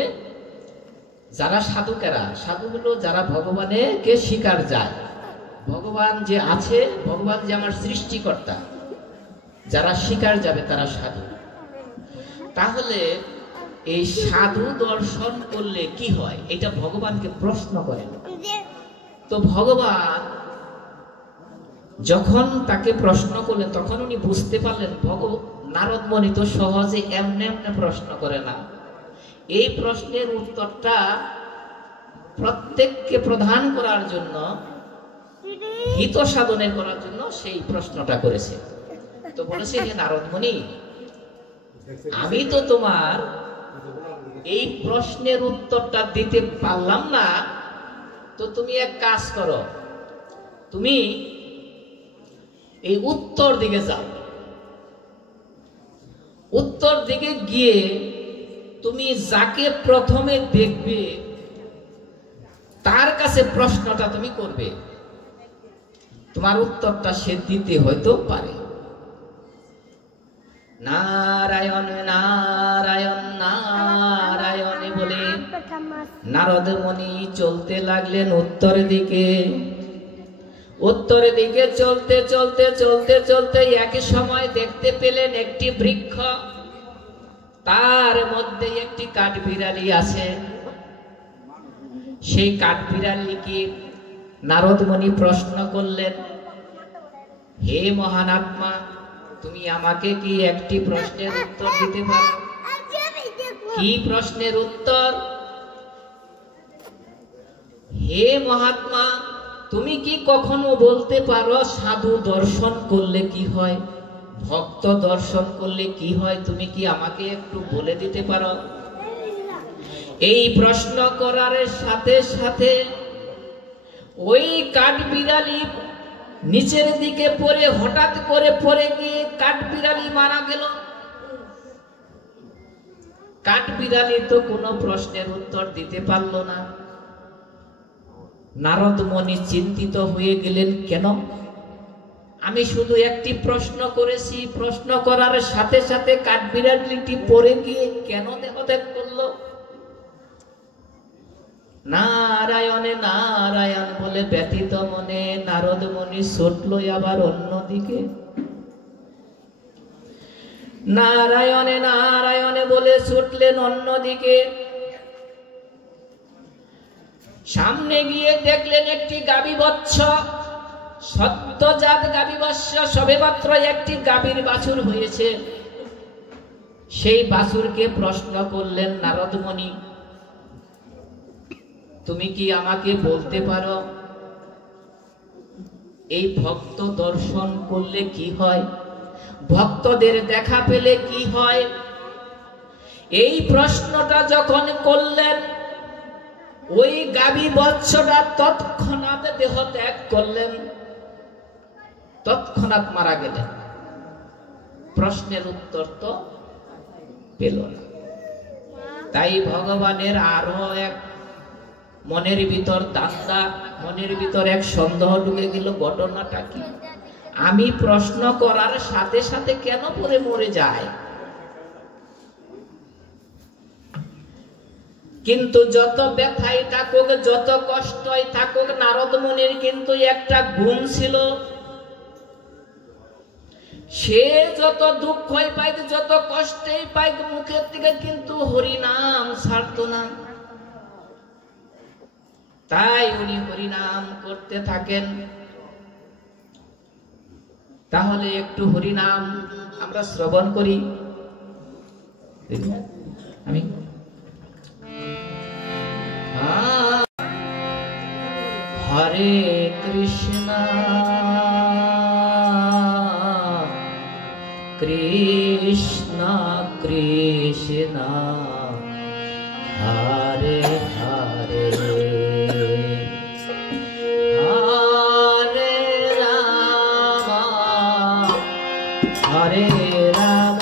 যারা সাধুকেরা, সাধুগুলো যারা ভগবানকে স্বীকার যায়, ভগবান যে আছে, ভগবান যে আমার সৃষ্টিকর্তা, যারা স্বীকার যাবে তারা সাধু। তাহলে এই সাধু দর্শন করলে কি হয়, এটা ভগবানকে প্রশ্ন করেন। তো ভগবান যখন তাকে প্রশ্ন করলেন, তখন উনি বুঝতে পারলেন নারদ মুনি তো সহজে এমনি এমনি প্রশ্ন করে না। এই প্রশ্নের উত্তরটা প্রত্যেককে প্রদান করার জন্য, হিত সাধনের করার জন্য সেই প্রশ্নটা করেছে। তো বলেছে, হে নারদ মুনি, আমি তো তোমার এই প্রশ্নের উত্তরটা দিতে পারলাম না, তো তুমি এক কাজ করো, তুমি এই উত্তর দিকে যাও। উত্তর দিকে গিয়ে তুমি যাকে প্রথমে দেখবে তার কাছে প্রশ্নটা তুমি করবে, তোমার উত্তরটা সে দিতে হয়তো পারে। নারায়ণ নারায়ণ নারায়ণ বলে নারদ মুনি চলতে লাগলেন উত্তরের দিকে। উত্তরের দিকে চলতে চলতে চলতে চলতে একই সময় দেখতে পেলেন একটি বৃক্ষ, তার মধ্যে একটি কাঠবিড়ালি আছে। সেই কাঠবিড়ালিকে নারদ মুনি প্রশ্ন করলেন, হে মহান আত্মা, তুমি আমাকে কি একটি প্রশ্নের উত্তর দিতে পারো? কি প্রশ্নের উত্তর? হে মহাত্মা, তুমি কি কখনো বলতে পারো সাধু দর্শন করলে কি হয়, ভক্ত দর্শন করলে কি হয়? তুমি কি আমাকে একটু বলে দিতে পারো? এই প্রশ্ন করার সাথে সাথে ওই কাঠবিড়ালি নিচের দিকে পড়ে, হঠাৎ করে পড়ে গিয়ে কাঠবিড়ালি মারা গেল। কাঠবিড়ালি তো কোনো প্রশ্নের উত্তর দিতে পারল না। নারদ মুনি চিন্তিত হয়ে গেলেন, কেন? আমি শুধু একটি প্রশ্ন করেছি, প্রশ্ন করার সাথে সাথে কাঠবিড়ালিটি পড়ে গিয়ে কেন দেহত্যাগ করলো? নারায়ণে নারায়ণ বলে ব্যথিত মনে নারদ মুনি ছুটল আবার অন্যদিকে। নারায়ণে নারায়ণে বলে ছুটলেন অন্যদিকে। সামনে গিয়ে দেখলেন একটি গাভী বৎস, সদ্যজাত গাভী বৎস, সবেমাত্র একটি গাভীর বাছুর হয়েছে। সেই বাছুরকে প্রশ্ন করলেন নারদ মুনি, তুমি কি আমাকে বলতে পারো এই ভক্ত দর্শন করলে কি হয়, ভক্তদের দেখা পেলে কি হয়? এই প্রশ্নটা যখন করলেন, ওই গাভী বৎসটা তৎক্ষণাৎ দেহ ত্যাগ করলেন, তৎক্ষণাৎ মারা গেলেন। প্রশ্নের উত্তর তো পেল না। তাই ভগবানের আরো এক মনের ভিতর দান্দা, মনের ভিতর এক সন্দেহ ঢুকে গেল, ঘটনাটা কি? আমি প্রশ্ন করার সাথে সাথে কেন পরে মরে যায়? কিন্তু যত ব্যথাই থাকুক, যত কষ্টই থাকুক, নারদ মুনির কিন্তু একটা গুণ ছিল, সে যত দুঃখই পাইত, যত কষ্টই পাইত, মুখের থেকে কিন্তু হরিনাম ছাড়তো না। তাই উনি হরিনাম করতে থাকেন। তাহলে একটু হরিনাম আমরা শ্রবণ করি। আমি হরে কৃষ্ণ কৃষ্ণ কৃষ্ণ হরে হরে হরে রাম হরে রাম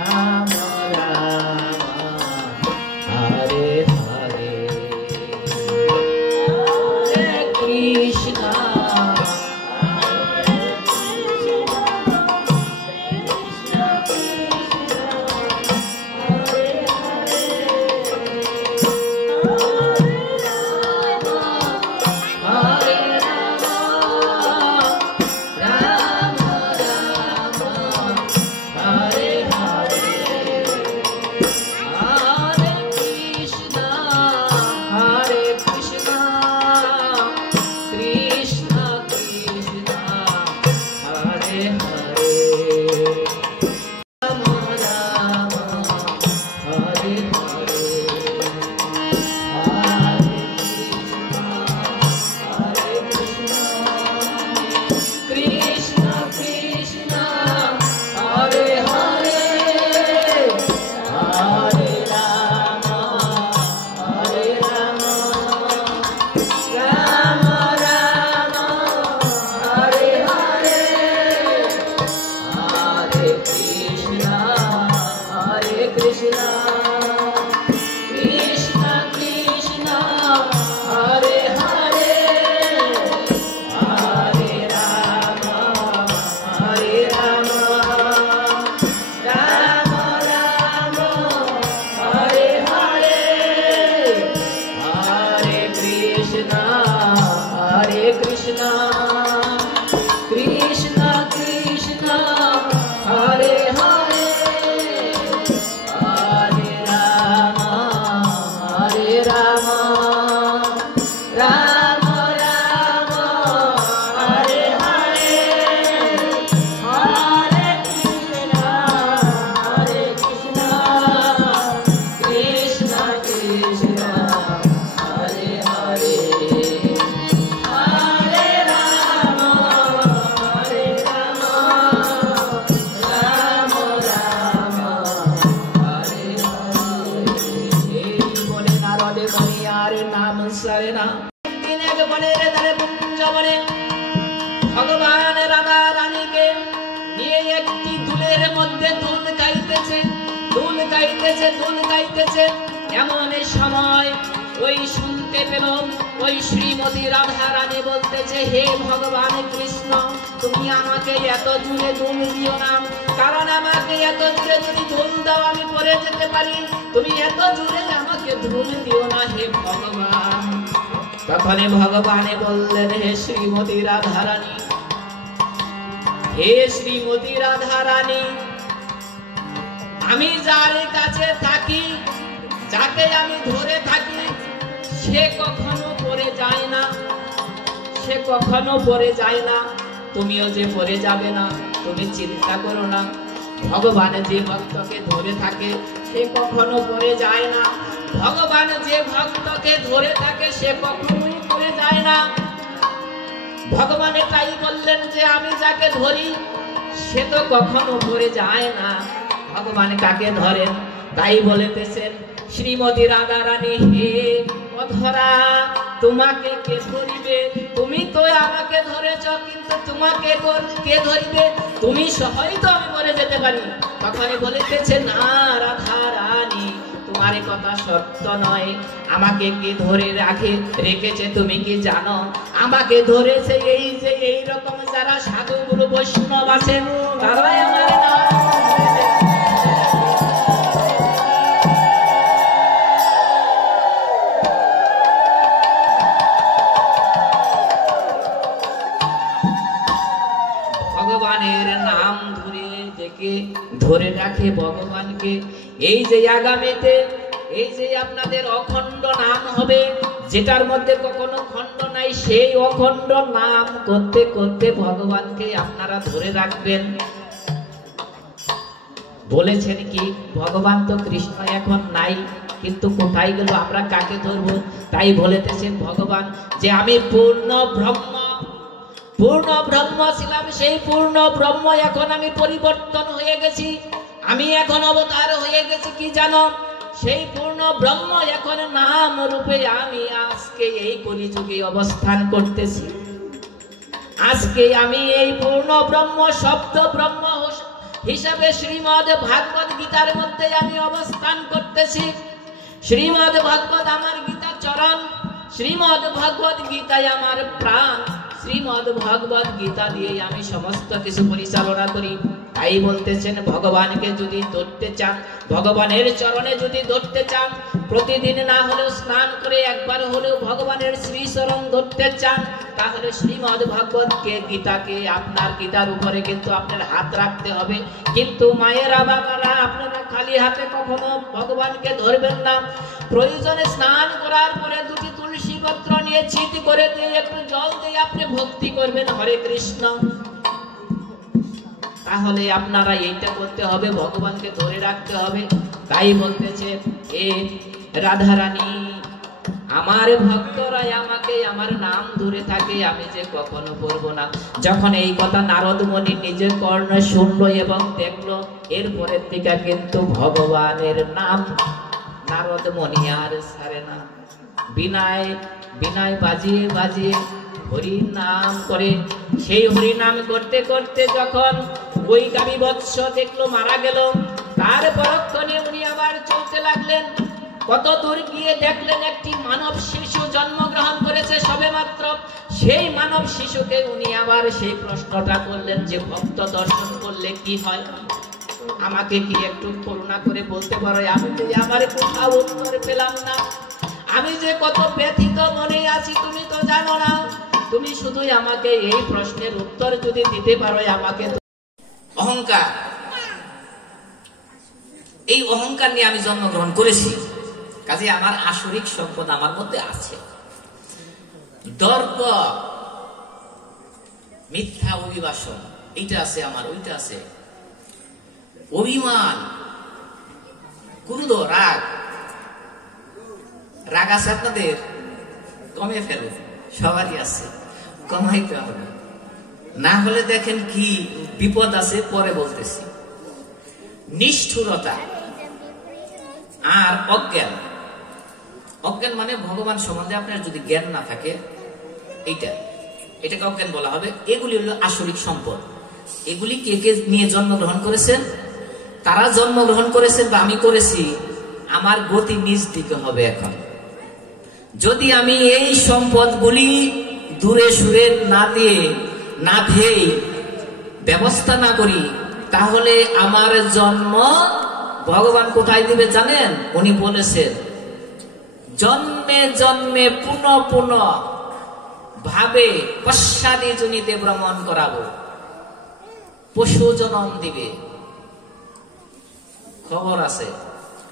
রাম রাম হরে হরে হরে কৃষ্ণ ভগবান রাধা রানীকে নিয়ে একটি দুলের মধ্যে দুল গাইতেছে। এমন সময় ওই শুনতে পেলাম ওই শ্রীমতী রাধা রানী বলতেছে, হে ভগবান কৃষ্ণ, তুমি আমাকে এত জোরে দুল দিও না, কারণ আমাকে এত জোরে যদি দুল দাও আমি পড়ে যেতে পারি। তুমি এত জোরে আমাকে দুল দিও না হে ভগবান। তখন ভগবানে বললেন, হে শ্রীমতী রাধা রানী, হে শ্রীমতী রাধা রানী, আমি যার কাছে থাকি, যাকে আমি ধরে থাকি, সে কখনো পড়ে যায় না, সে কখনো পড়ে যায় না। তুমিও যে পড়ে যাবে না, তুমি চিন্তা করো না। ভগবান যে ভক্তকে ধরে থাকে সে কখনো পড়ে যায় না। ভগবান যে ভক্তকে ধরে থাকে সে কখনোই পড়ে যায় না। ভগবান এটাই বললেন যে আমি যাকে ধরি সে তো কখনো পড়ে যায় না। ভগবান কাকে ধরেন তাই বলেতেছেন, শ্রীমতী রাধা রানী হে অধরা তোমাকে কে ধরিবে? তুমি তো আমাকে ধরেছ, কিন্তু তোমাকে কে ধরিবে? তুমি সহায় তো আমি মরে যেতে পারি। তখনই বলিতেছে, না রাধা রানী, তোমার কথা সত্য নয়। আমাকে কে ধরে রেখেছে তুমি কি জানো? আমাকে ধরেছে এই যে এই রকম যারা সাধু গুরু বৈষ্ণব আছেন, তারাই আমার নাম ভগবানের নাম ধরে রাখে ভগবানকে। এই যে আগামীতে এই যে আপনাদের অখণ্ড নাম হবে, যেটার মধ্যে কখনো খণ্ড নাই, সেই অখণ্ড নাম করতে করতে ভগবানকে আপনারা ধরে রাখবেন। বলেছেন কি, ভগবান তো কৃষ্ণ এখন নাই, কিন্তু কোথায় গেল, আমরা কাকে ধরবো? তাই বলেছেন ভগবান যে আমি পূর্ণ ব্রহ্ম ছিলাম, সেই পূর্ণ ব্রহ্ম এখন আমি পরিবর্তন হয়ে গেছি। আমি এখন অবতার হয়ে গেছি কি জানো? সেই পূর্ণ ব্রহ্ম এখন নাম রূপে আমি আজকে এই কলিযুগে অবস্থান করতেছি। আজকে আমি এই পূর্ণ ব্রহ্ম, শব্দ ব্রহ্ম হিসাবে শ্রীমদ্ ভাগবত গীতার মধ্যে আমি অবস্থান করতেছি। শ্রীমদ্ ভাগবত আমার গীতা চরণ, শ্রীমদ্ ভাগবত গীতায় আমার প্রাণ, শ্রীমদ্ ভাগবত গীতা দিয়ে আমি সমস্ত কিছু পরিচালনা করি। তাই বলতেছেন, ভগবানকে যদি ধরতে চান, ভগবানের চরণে যদি ধরতে চান, প্রতিদিন না হলেও স্নান করে একবার হলেও ভগবানের শ্রীচরণ ধরতে চান, তাহলে শ্রীমদ্ ভাগবতকে গীতাকে আপনার গীতার উপরে কিন্তু আপনার হাত রাখতে হবে। কিন্তু মায়েরা বাবারা, আপনারা খালি হাতে কখনো ভগবানকে ধরবেন না। প্রয়োজনে স্নান করার পরে দুটি তুলসী পত্র নিয়ে ছিট করে দিয়ে একটু জল দিয়ে আপনি ভক্তি করবেন, হরে কৃষ্ণ। তাহলে আপনারা এইটা করতে হবে, ভগবানকে ধরে রাখতে হবে। তাই বলতেছে, এ রাধারানী, আমার ভক্তরা আমাকে আমার নাম ধরে থাকে, আমি যে কখনো করবো না। যখন এই কথা নারদ মুনি নিজের কর্ণে শুনলো এবং দেখলো, এরপরের থেকে কিন্তু ভগবানের নাম নারদ মুনি আর ছাড়ে না। বিনায় বাজিয়ে বাজিয়ে হরি নাম করে। সেই হরি নাম করতে করতে যখন ওই গাভী বৎস দেখলো মারা গেল, তার পরক্ষণে উনি আবার চলতে লাগলেন। কত দূর গিয়ে দেখলেন একটি মানব শিশু জন্মগ্রহণ করেছে সবেমাত্র। সেই মানব শিশুকে উনি আবার সেই প্রশ্নটা করলেন যে, ভক্ত দর্শন করলে কি হয়? আমাকে কি একটু করুণা করে বলতে পারো? আমি তো আমার কোথাও উত্তর পেলাম না। আমি যে কত ব্যথিত মনে আছি তুমি তো জানো না। তুমি শুধুই আমাকে এই প্রশ্নের উত্তর যদি দিতে পারো আমাকে। অহংকার, এই অহংকার নিয়ে আমি জন্মগ্রহণ করেছি, কাজে আমার আসরিক সম্পদ আমার মধ্যে আছে। দর্প, মিথ্যা অভিবাসন, এইটা আছে আমার, ওইটা আছে। অভিমান, ক্রোধ, রাগ আছে আপনাদের? কমে ফেলে, সবারই আছে, কমাইতে হবে, না হলে দেখেন কি বিপদ আছে, পরে বলতেছি। নিষ্ঠুরতা আর অজ্ঞান। অজ্ঞান মানে ভগবান সম্বন্ধে আপনার যদি জ্ঞান না থাকে, এটাকে অজ্ঞান বলা হবে। এগুলি হলো আসরিক সম্পদ। এগুলি কে কে নিয়ে জন্মগ্রহণ করেছেন? তারা জন্মগ্রহণ করেছেন বা আমি করেছি, আমার গতি নিজ দিকে হবে। এখন যদি আমি এই সম্পদগুলি দূরে সুরে না দিয়ে ব্যবস্থা না করি, তাহলে আমার জন্ম ভগবান কোথায় দিবে জানেন? উনি বলেছেন, জন্মে জন্মে পুনঃ পুনঃ ভাবে পশ্চাদি জনিতে ভ্রমণ করাবো। পশু জন্ম দিবে, খবর আছে।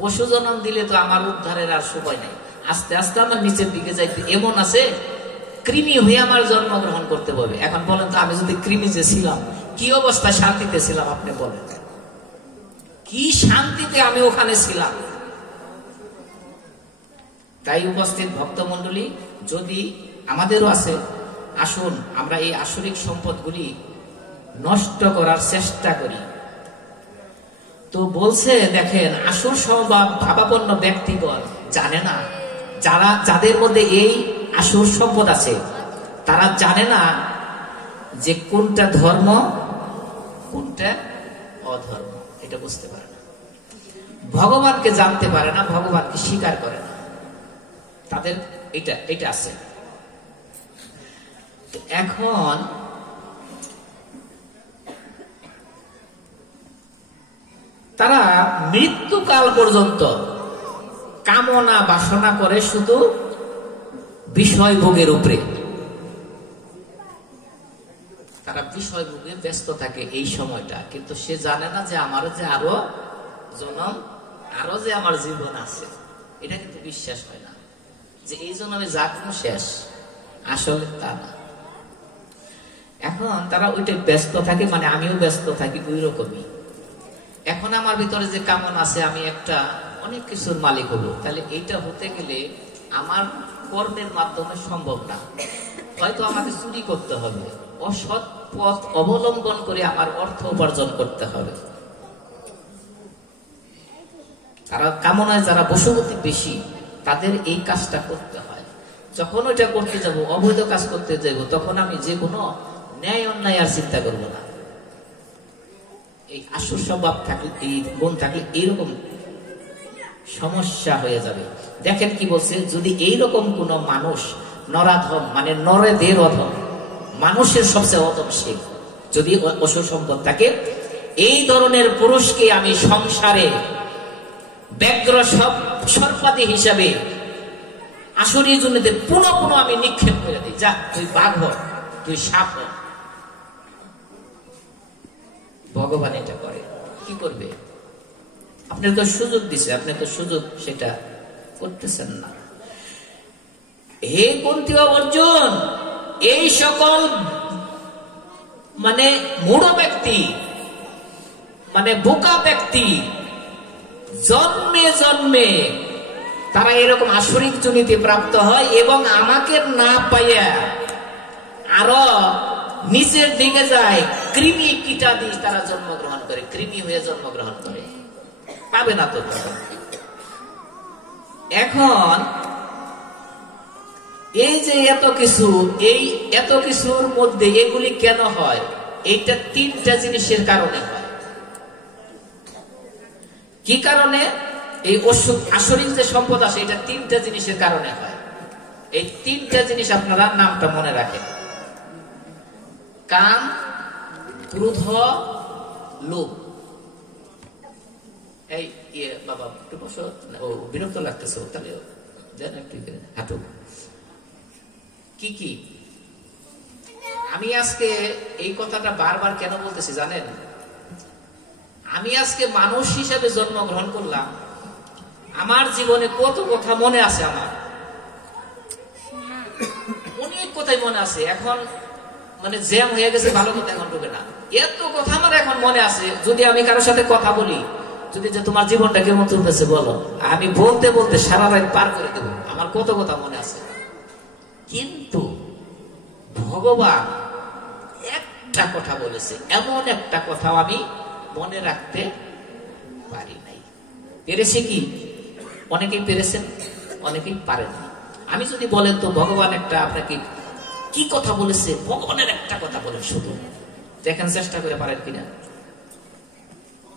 পশু জন্ম দিলে তো আমার উদ্ধারের আর সময় নাই, আস্তে আস্তে আমার নিচের দিকে যাইতে। এমন আছে কৃমি হয়ে আমার জন্মগ্রহণ করতে হবে। এখন বলেন তো, আমি যদি কৃমি যে ছিলাম, কি অবস্থা শান্তিতে ছিলাম? আপনি বলেন, কি শান্তিতে আমি ওখানে ছিলাম। তাই উপস্থিত ভক্তমন্ডলী, যদি আমাদেরও আছে, আসুন আমরা এই আসরিক সম্পদগুলি নষ্ট করার চেষ্টা করি। তো বলছে, দেখেন, আসর স্বভাব ভাবাপন্ন ব্যক্তিগণ জানে না, যাদের মধ্যে এই আসুর সম্পদ আছে, তারা জানে না যে কোনটা ধর্ম কোনটা অধর্ম, এটা বুঝতে পারে না। ভগবানকে জানতে পারে না, ভগবানকে স্বীকার করে না, তাদের এটা আছে। এখন তারা মৃত্যুকাল পর্যন্ত কামনা বাসনা করে শুধু বিষয় ভোগের উপরে, তারা বিষয় ভোগে ব্যস্ত থাকে এই সময়টা, কিন্তু সে জানে না যে আমার যে আরো জনম, আরো যে আমার জীবন আছে, এটা কিন্তু বিশ্বাস হয় না যে এই জন্মে যা কোনো শেষ, আসলে তা না। এখন তারা ওইটা ব্যস্ত থাকে, মানে আমিও ব্যস্ত থাকি ওই রকমই। এখন আমার ভিতরে যে কামনা আছে, আমি একটা অনেক কিছুর মালিক হবো, তাহলে এইটা হতে গেলে আমার কর্মের মাধ্যমে সম্ভব না, হয়তো আমাকে চুরি করতে হবে, অসৎ পথ অবলম্বন করে আমার অর্থ উপার্জন করতে হবে। তারা কামনায় যারা বশবর্তী বেশি, তাদের এই কাজটা করতে হয়। যখন ওইটা করতে যাব, অবৈধ কাজ করতে যাব, তখন আমি যে কোনো ন্যায় অন্যায় আর চিন্তা করবো না। এই আসুর স্বভাব থাকলে, এই গুণ থাকলে এইরকম সমস্যা হয়ে যাবে। দেখেন কি বলছে, যদি এইরকম কোন মানুষ, নরাধম মানে নরেদের অধম, মানুষের সবচেয়ে অধম সে, যদি অসুর সম্পদ থাকে, এই ধরনের পুরুষকে আমি সংসারে ব্যগ্র সর্পাদি হিসাবে আসুরি জনিতে পুনঃ পুনঃ আমি নিক্ষেপ করে দিই, যা তুই বাঘ হ, তুই সাপ হ। ভগবান এটা করে, কি করবে? আপনি তো সুযোগ দিছে, আপনি তো সুযোগ সেটা করতেছেন না। হে কুন্তি অর্জুন, এই সকল মানে মূঢ় ব্যক্তি, মানে বোকা ব্যক্তি, জন্মে জন্মে তারা এরকম আসরিক জনিতে প্রাপ্ত হয় এবং আমাকে না পাইয়া আরো নিচের দিকে যায়, কৃমি কীটাদি তারা জন্মগ্রহণ করে, কৃমি হয়ে জন্মগ্রহণ করে, পাবে না তো। এখন এই যে এত কিছু, এই এত কিছুর মধ্যে এগুলি কেন হয়? এইটা তিনটা জিনিসের কারণে হয়। কি কারণে? এই আসরিক যে সম্পদ আছে, এটা তিনটা জিনিসের কারণে হয়। এই তিনটা জিনিস আপনারা নামটা মনে রাখেন: কাম, ক্রোধ, লোভ। এই বাবা একটু বসো, ও বিরক্ত লাগতেছে, তাহলে একটু হাঁটু। কি কি আমি আজকে এই কথাটা বারবার কেন বলতেছি জানেন? আমি আজকে মানুষ হিসেবে জন্মগ্রহণ করলাম, আমার জীবনে কত কথা মনে আছে, আমার অনেক কথাই মনে আছে। এখন মানে জ্যাম হয়ে গেছে, ভালো কথা এখন ঢুকে না, এত কথা আমার এখন মনে আছে। যদি আমি কারোর সাথে কথা বলি, যদি যে তোমার জীবনটা কেমন চলতেছে বলো, আমি বলতে বলতে সারা রাত পার করে দেবো, আমার কত কথা মনে আছে। কিন্তু ভগবান একটা কথা বলেছে, এমন একটা কথাও আমি মনে রাখতে পারি নাই। পেরেছি কি? অনেকেই পেরেছেন, অনেকেই পারেন না। আমি যদি বলেন তো ভগবান একটা আপনাকে কি কথা বলেছে, ভগবানের একটা কথা বলেন শুধু, দেখেন চেষ্টা করে পারেন কিনা।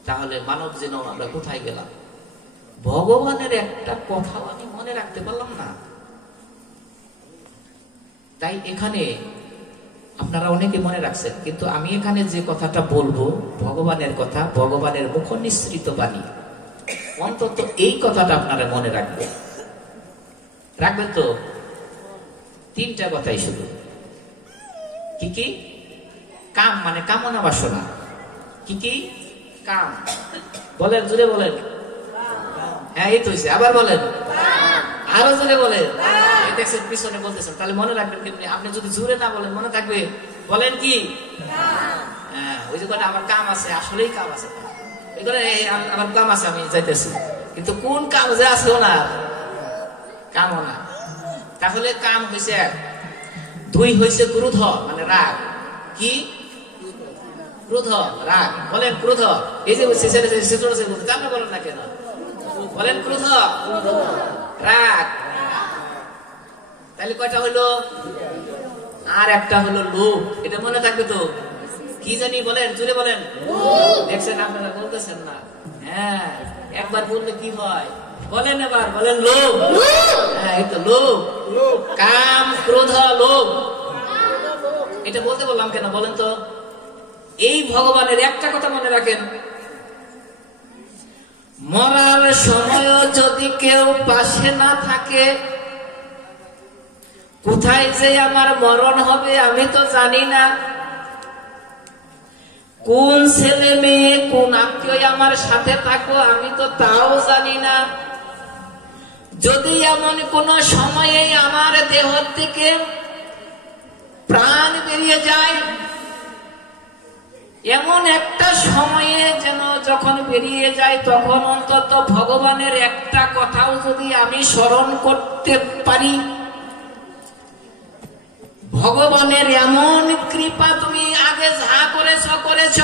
তাহলে মানব যেন আমরা কোথায় গেলাম? ভগবানের একটা কথাও আমি মনে রাখতে পারলাম না। তাই এখানে আপনারা অনেকে মনে রাখছেন, কিন্তু আমি এখানে যে কথাটা বলবো ভগবানের কথা, ভগবানের মুখ নিঃসৃত বাণী, অন্তত এই কথাটা আপনারা মনে রাখবেন। রাখবেন তো? তিনটা কথাই শুধু। কি কি? কাম মানে কামনা বাসনা। কি কি? কাম। বলেন, জোরে বলেন। হ্যাঁ, এই তো হয়েছে। আবার বলেন, আরো জোরে বলেন। দেখছেন পিছনে বলতেছেন, তাহলে মনে রাখবেন কেমনি? আপনি যদি জোরে না বলেন মনে থাকবে? বলেন কি? হ্যাঁ, ওই যে আমার কাম আছে, আসলেই কাম আছে, আমার কাম আছে, আমি যাইতেছি, কিন্তু কোন কাম যে আছে ওনার? কামনা। তাহলে কাম হয়েছে এক। দুই হয়েছে ক্রোধ মানে রাগ। কি? ক্রোধ, রাগ। বলেন ক্রোধ। এই যে আপনি বলেন না কেন? বলেন ক্রোধ, রাগ। তাহলে কয়টা হলো? আর একটা হলো লোভ। এটা মনে থাকবে তো? কি জানি বলেন, জুড়ে বলেন। দেখছেন আপনারা বলতেছেন না। হ্যাঁ, একবার বললে কি হয় বলেন, এবার বলেন লোভ। হ্যাঁ, এই তো লোভ, কাম ক্রোধ লোভ। এটা বলতে বললাম কেন বলেন তো? এই ভগবানের একটা কথা মনে রাখেন, মরার সময় যদি কেউ পাশে না থাকে, কোথায় যে আমার মরণ হবে আমি তো জানি না, কোন ছেলে মেয়ে কোন আত্মীয় আমার সাথে থাকো আমি তো তাও জানি না। যদি এমন কোন সময়ে আমার দেহ থেকে প্রাণ বেরিয়ে যায়, এমন একটা সময়ে যেন যখন বেরিয়ে যায় তখন অন্তত ভগবানের একটা কথাও যদি আমি স্মরণ করতে পারি, ভগবানের এমন কৃপা তুমি আগে যা করেছ,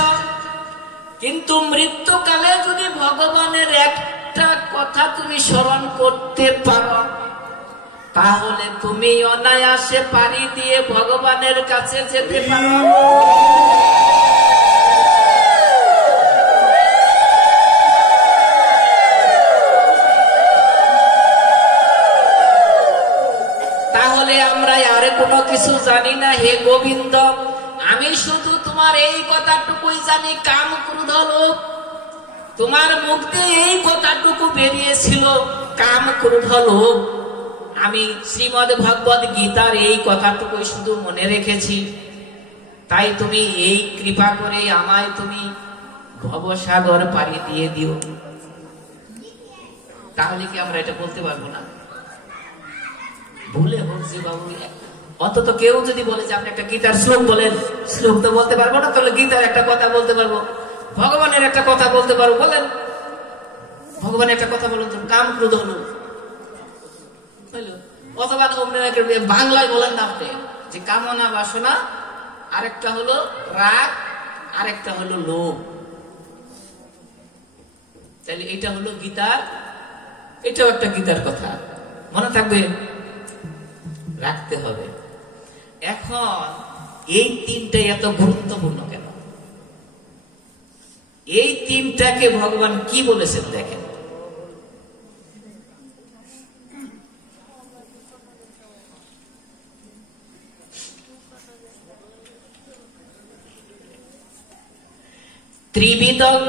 কিন্তু মৃত্যুকালে যদি ভগবানের একটা কথা তুমি স্মরণ করতে পারো, তাহলে তুমি অনায়াসে পাড়ি দিয়ে ভগবানের কাছে যেতে পারো। তাহলে আমরা আর কোনো কিছু জানি না হে গোবিন্দ, আমি শুধু তোমার এই কথাটুকুই জানি, কাম ক্রোধ লোভ। তোমার মুখ দিয়ে এই কথাটুকু বেরিয়েছিল, কাম ক্রোধ লোভ। আমি শ্রীমদ ভগবদ গীতার এই কথাটুকুই শুধু মনে রেখেছি। তাই তুমি এই কৃপা করে আমায় তুমি ভবসাগর পাড়ি দিয়ে দিও। তাহলে কি আমরা এটা বলতে পারবো না? ভুলে হোক যে বাবু, অন্তত কেউ যদি বলে যে আপনি একটা গীতার শ্লোক বলেন, শ্লোক তো বলতে পারবো না, তাহলে গীতার একটা কথা বলতে পারবো, ভগবানের একটা কথা বলতে পারবো। বলেন, ভগবানের একটা কথা বলুন তো, কাম ক্রোধ হলো। অথবা বাংলায় বলেন না আপনি যে কামনা বাসনা, আরেকটা হলো রাগ, আরেকটা হলো লোভ। তাহলে এটা হলো গীতার, এটাও একটা গীতার কথা, মনে থাকবে, রাখতে হবে। এখন এই তিনটাই এত গুরুত্বপূর্ণ কেন? এই তিনটাকে ভগবান কি বলেছেন দেখেন। ত্রিবিদং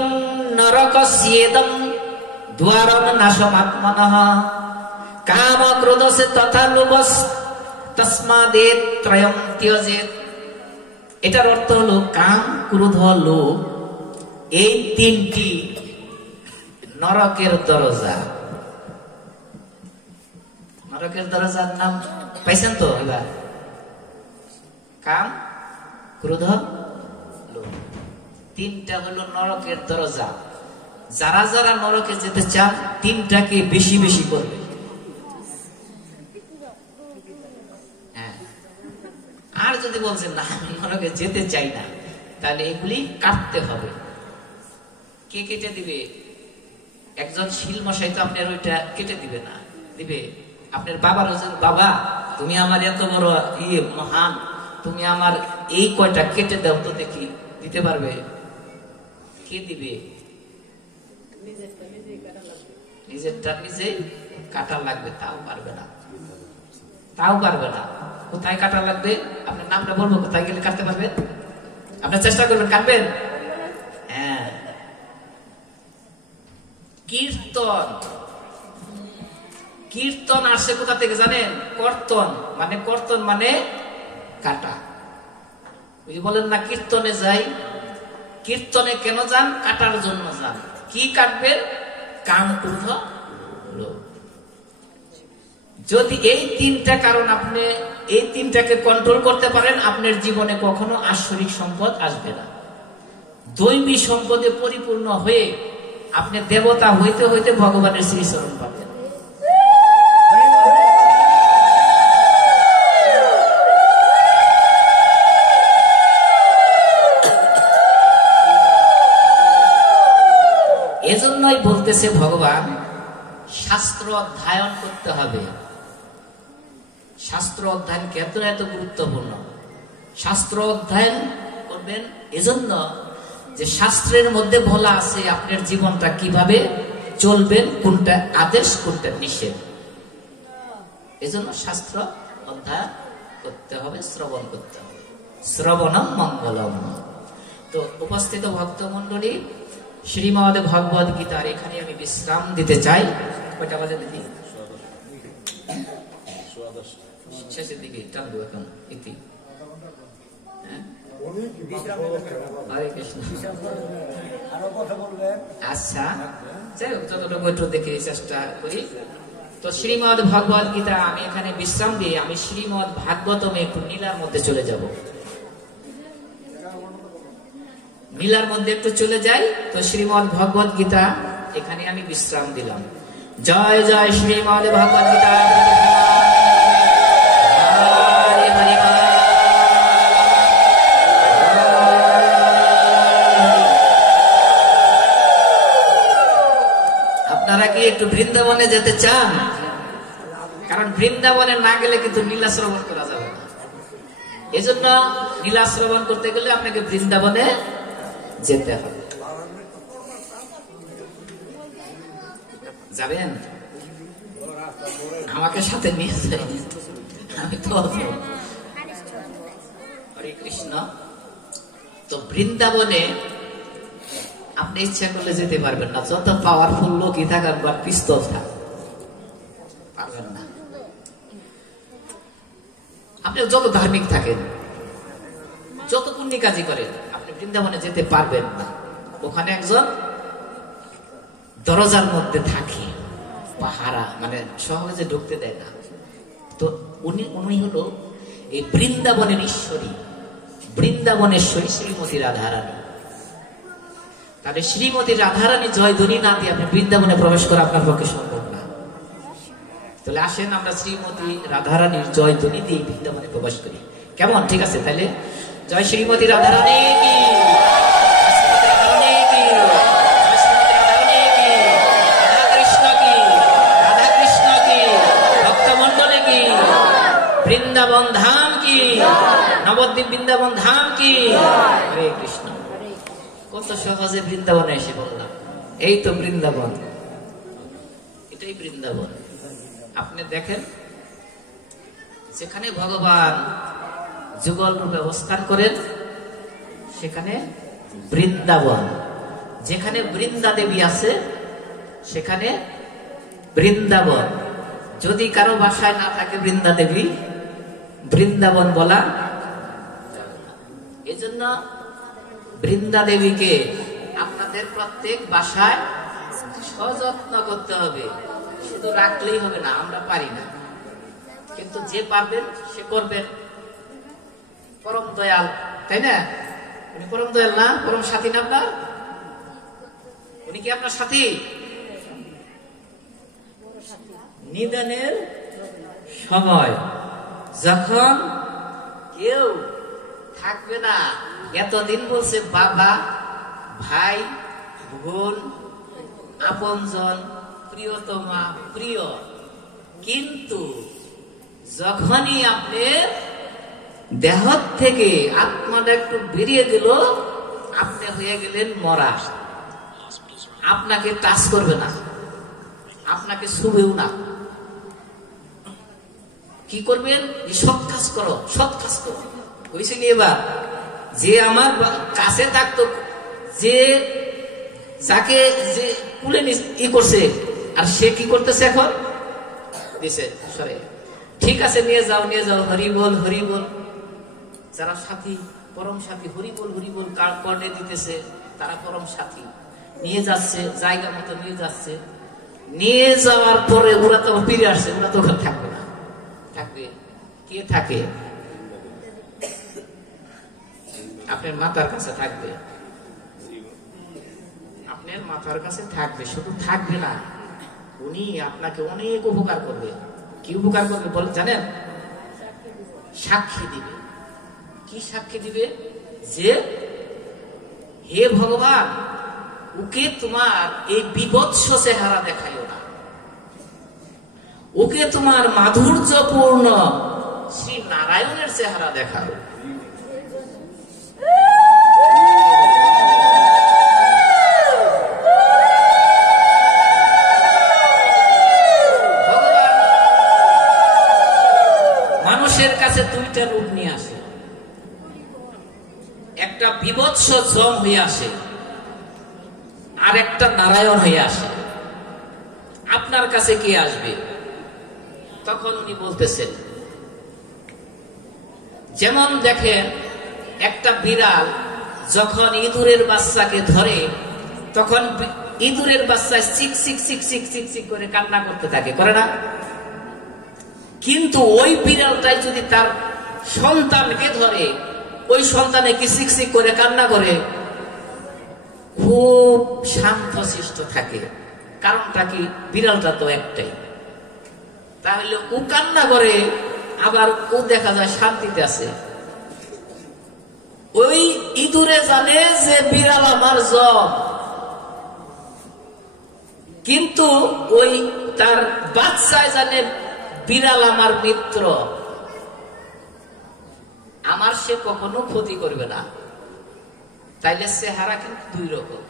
নরকস্যেদং দ্বারং নাশমাত্মনঃ কাম ক্রোধস্য তথা লোভস তস্মাদেত ত্রয়ং ত্যজেৎ। এটার অর্থ হলো কাম ক্রোধ লোভ, এই তিনটি নরকের দরজা। নরকের দরজার নাম পাইছেন তো? এবার কাম ক্রোধ লোভ, তিনটা হলো নরকের দরজা। যারা যারা নরকে যেতে চান তিনটাকে বেশি বেশি করবে। আর যদি বলছেন না আমি নরকে যেতে চাই না, তাহলে এগুলি কাটতে হবে। কে কেটে দিবে? একজন শিল মশাই তো আপনার ওইটা কেটে দিবে না, দিবে আপনার বাবার। বাবা তুমি আমার এত বড় মহান, তুমি আমার এই কয়টা কেটে দাও তো দেখি, দিতে পারবে? কে দিবে? নিজেরটা নিজে কাটা লাগবে, তাও পারবে না, তাও পারবে না। কোথায় কাটা লাগবে? আপনার নামটা বলবো, কোথায় গেলে কাটতে পারবেন? আপনার চেষ্টা করবেন, কাটবেন। হ্যাঁ, কীর্তন। কীর্তন আসছে কোথা থেকে জানেন? কর্তন মানে, কর্তন মানে কাটা। ওই বলেন না কীর্তনে যাই, কীর্তনে কেন যান? কাটার জন্য যান। কি কাটবেন? কাম ক্রোধ লোভ। যদি এই তিনটা কারণ আপনি এই তিনটাকে কন্ট্রোল করতে পারেন, আপনার জীবনে কখনো আশ্বরিক সম্পদ আসবে না। দৈবী সম্পদে পরিপূর্ণ হয়ে আপনি দেবতা হইতে হইতে ভগবানের শ্রীচরণ পাবেন। এজন্যই বলতেছে ভগবান, শাস্ত্র অধ্যয়ন করতে হবে। শাস্ত্র অধ্যয়ন কেন এত গুরুত্বপূর্ণ? শাস্ত্র অধ্যয়ন করবেন এজন্য যে শাস্ত্রের মধ্যে বলা আছে আপনার জীবনটা কিভাবে চলবেন, কোনটা আদেশ কোনটা নিষেধ। এজন্য শাস্ত্র অধ্যয়ন করতে হবে, শ্রবণ করতে হবে। শ্রবণম মঙ্গলম। তো উপস্থিত ভক্তমণ্ডলী, শ্রীমদ ভগবদ গীতার এখানে আমি বিশ্রাম দিতে চাই। কয়টা বাজে দিদি? শেষের দিকে টানবো এখন ইতি। হরে কৃষ্ণ। আচ্ছা, যাই হোক, যতটুকু একটু দেখে চেষ্টা করি। তো শ্রীমদ ভগবদ গীতা আমি এখানে বিশ্রাম দিয়ে আমি শ্রীমদ ভাগবতমে একটু নীলার মধ্যে চলে যাব। নীলার মধ্যে একটু চলে যাই। তো শ্রীমদ ভগবদ গীতা এখানে আমি বিশ্রাম দিলাম। জয় জয় শ্রীমদ ভগবদ গীতা। আপনারা কি একটু বৃন্দাবনে যেতে চান? কারণ বৃন্দাবনে না গেলে কিন্তু লীলা শ্রবণ করা যাবে না। এজন্য লীলা শ্রবণ করতে গেলে আপনাকে বৃন্দাবনে যেতে হবে। যাবেন? আমাকে সাথে নিয়ে যাবেন, আমি তো। হরে কৃষ্ণ। তো বৃন্দাবনে আপনি ইচ্ছা করলে যেতে পারবেন না, যত পাওয়ারফুল লোকই থাকার বা পিস্তল থাক, পারবেন না। আপনি যত ধার্মিক থাকেন, যত পুণ্য কাজই করেন, আপনি বৃন্দাবনে যেতে পারবেন না। ওখানে একজন দরজার মধ্যে থাকে, পাহারা, মানে সহজে ঢুকতে দেয় না। তো উনি হলো এই বৃন্দাবনের ঈশ্বরী, বৃন্দাবনেশ্বরী শ্রীমতী রাধারানী। তাহলে শ্রীমতী রাধারানী জয়ধ্বনি না দিয়ে আপনি বৃন্দাবনে প্রবেশ করা আপনার পক্ষে সম্ভব না। তাহলে আসেন আমরা শ্রীমতী রাধারানীর জয়ধ্বনি দিয়ে বৃন্দাবনে প্রবেশ করি। কেমন? ঠিক আছে, তাহলে জয় শ্রীমতী রাধারানী কি, বৃন্দাবন ধাম কি, নবদ্বীপ বৃন্দাবন ধাম কি। হরে কৃষ্ণ। কত সহজে বৃন্দাবনে এসে বললাম, এই তো বৃন্দাবন, এটাই বৃন্দাবন। আপনি দেখেন, যেখানে ভগবান যুগল রূপে অবস্থান করেন সেখানে বৃন্দাবন। যেখানে বৃন্দা দেবী আছে সেখানে বৃন্দাবন। যদি কারো বাসায় না থাকে বৃন্দা দেবী, বৃন্দাবন বলা। এজন্য বৃন্দা দেবীকে আপনাদের প্রত্যেক বাসায় সযত্ন করতে হবে। শুধু রাখলেই হবে না, আমরা পারি না, কিন্তু যে পারবেন সে করবেন। পরম দয়াল, তাই না? উনি পরম দয়াল না? পরম সাথী না আপনার? উনি কি আপনার সাথী? নিদানের সময় যখন কেউ থাকবে না, এতদিন বলছে বাবা, ভাই, বোন, আপনজন, প্রিয়তমা, প্রিয়, কিন্তু যখনই আপনার দেহ থেকে আত্মাটা একটু বেরিয়ে গেল, আপনি হয়ে গেলেন মরা। আপনাকে টাচ করবে না, আপনাকে ছুবেও না। কি করবেন? সৎ কাজ করো, সৎ কাজ করো। হয়েছে নি এবার? যে আমার কাছে থাকতো, যে যাকে যে কুলে ই করছে, আর সে কি করতেছে এখন? দিছে সরে। ঠিক আছে, নিয়ে যাও, নিয়ে যাও, হরি বল, হরি বল। যারা সাথী, পরম সাথী, হরি বল, হরি বল কর্ণে দিতেছে, তারা পরম সাথী। নিয়ে যাচ্ছে, জায়গা মতো নিয়ে যাচ্ছে। নিয়ে যাওয়ার পরে ওরা তো ফিরে আসছে, ওরা তো ওখানে থাকবে না। থাকবে কে? থাকে আপনার মাথার কাছে থাকবে, আপনার মাথার কাছে থাকবে। শুধু থাকবে না, উনি আপনাকে অনেক উপকার করবে। কি উপকার করবে বলে জানেন? সাক্ষী দিবে। কি সাক্ষী দিবে? যে হে ভগবান, ওকে তোমার এই বিভৎস চেহারা দেখাইও না, ওকে তোমার মাধুর্যপূর্ণ শ্রী নারায়ণের চেহারা দেখাও। মানুষের কাছে দুইটা রূপ নিয়ে আসে, একটা বিভৎস জম হয়ে আসে, আর একটা নারায়ণ হয়ে আসে। আপনার কাছে কে আসবে? তখন উনি বলতেছেন, যেমন দেখেন একটা বিড়াল যখন ইঁদুরের বাচ্চাকে ধরে তখন ইঁদুরের বাচ্চা চিক চিক চিক চিক চিক চিক করে কান্না করতে থাকে, করে না? কিন্তু ওই বিড়ালটাই যদি তার সন্তানকে ধরে, ওই সন্তানে কি চিক চিক করে কান্না করে? খুব শান্তশিষ্ট থাকে। কারণটা কি? বিড়ালটা তো একটাই। তাহলে ও কান্না করে, আবার ও দেখা যায় শান্তিতে আছে। ওই ইঁদুরে জানে যে বিড়াল আমার জম, কিন্তু ওই তার বাচ্চায় জানে বিড়াল আমার মিত্র, আমার সে কখনো ক্ষতি করবে না। তাইলে চেহারা কিন্তু দুই রকম।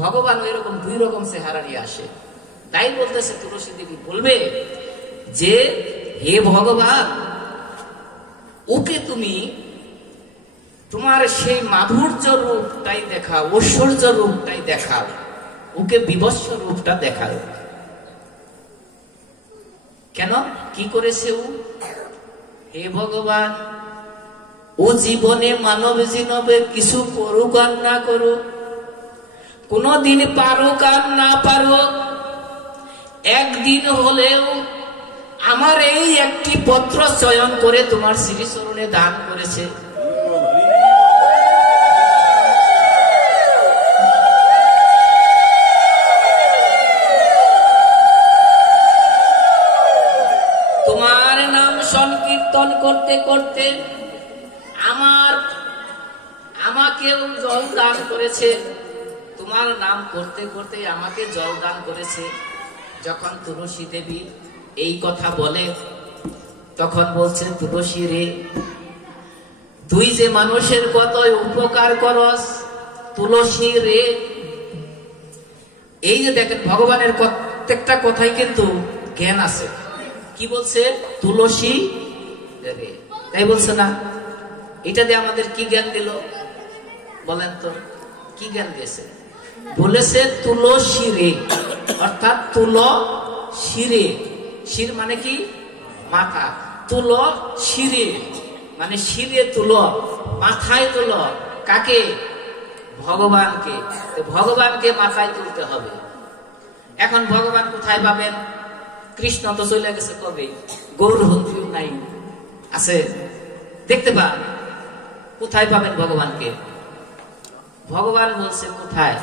ভগবান ওই রকম দুই রকম চেহারা নিয়ে আসে। তাই বলতেছে তুলসী দেবী বলবে যে, হে ভগবান, ওকে তুমি তোমার সেই মাধুর্য রূপটাই দেখাও, ঐশ্বর্য রূপটাই দেখাও, ওকে বিভৎস রূপটা দেখাও। কেন? কি করেছে ও? হে ভগবান, ও জীবনে মানব জীবনে কিছু করুক আর না করুক, কোনদিন পারুক আর না পারুক, একদিন হলেও আমার এই একটি পত্র চয়ন করে তোমার শ্রীচরণে দান করেছে। তোমার নাম সংকীর্তন করতে করতে আমাকেও জল দান করেছে, তোমার নাম করতে করতে আমাকে জল দান করেছে। যখন তুলসী দেবী এই কথা বলে তখন বলছে, তুলসী রে, তুই যে মানুষের কত উপকার করস, তুলসী রে। এই যে দেখেন ভগবানের প্রত্যেকটা কথাই কিন্তু জ্ঞান আছে। কি বলছে? তুলসী রে, তাই বলছে না? এটা দিয়ে আমাদের কি জ্ঞান দিল বলেন তো? কি জ্ঞান দিয়েছে? বলেছে তুলসী রে, অর্থাৎ তুল শিরে। শির মানে কি? মাথা। তুল শিরে মানে শিরে তুল, মাথায় তুল। কাকে? ভগবানকে। ভগবানকে মাথায় তুলতে হবে। এখন ভগবান কোথায় পাবেন? কৃষ্ণ তো চলে গেছে কবে, গৌরহন্ত্রীও নাই, আছে দেখতে পান। কোথায় পাবেন ভগবানকে? ভগবান বলছে কোথায়?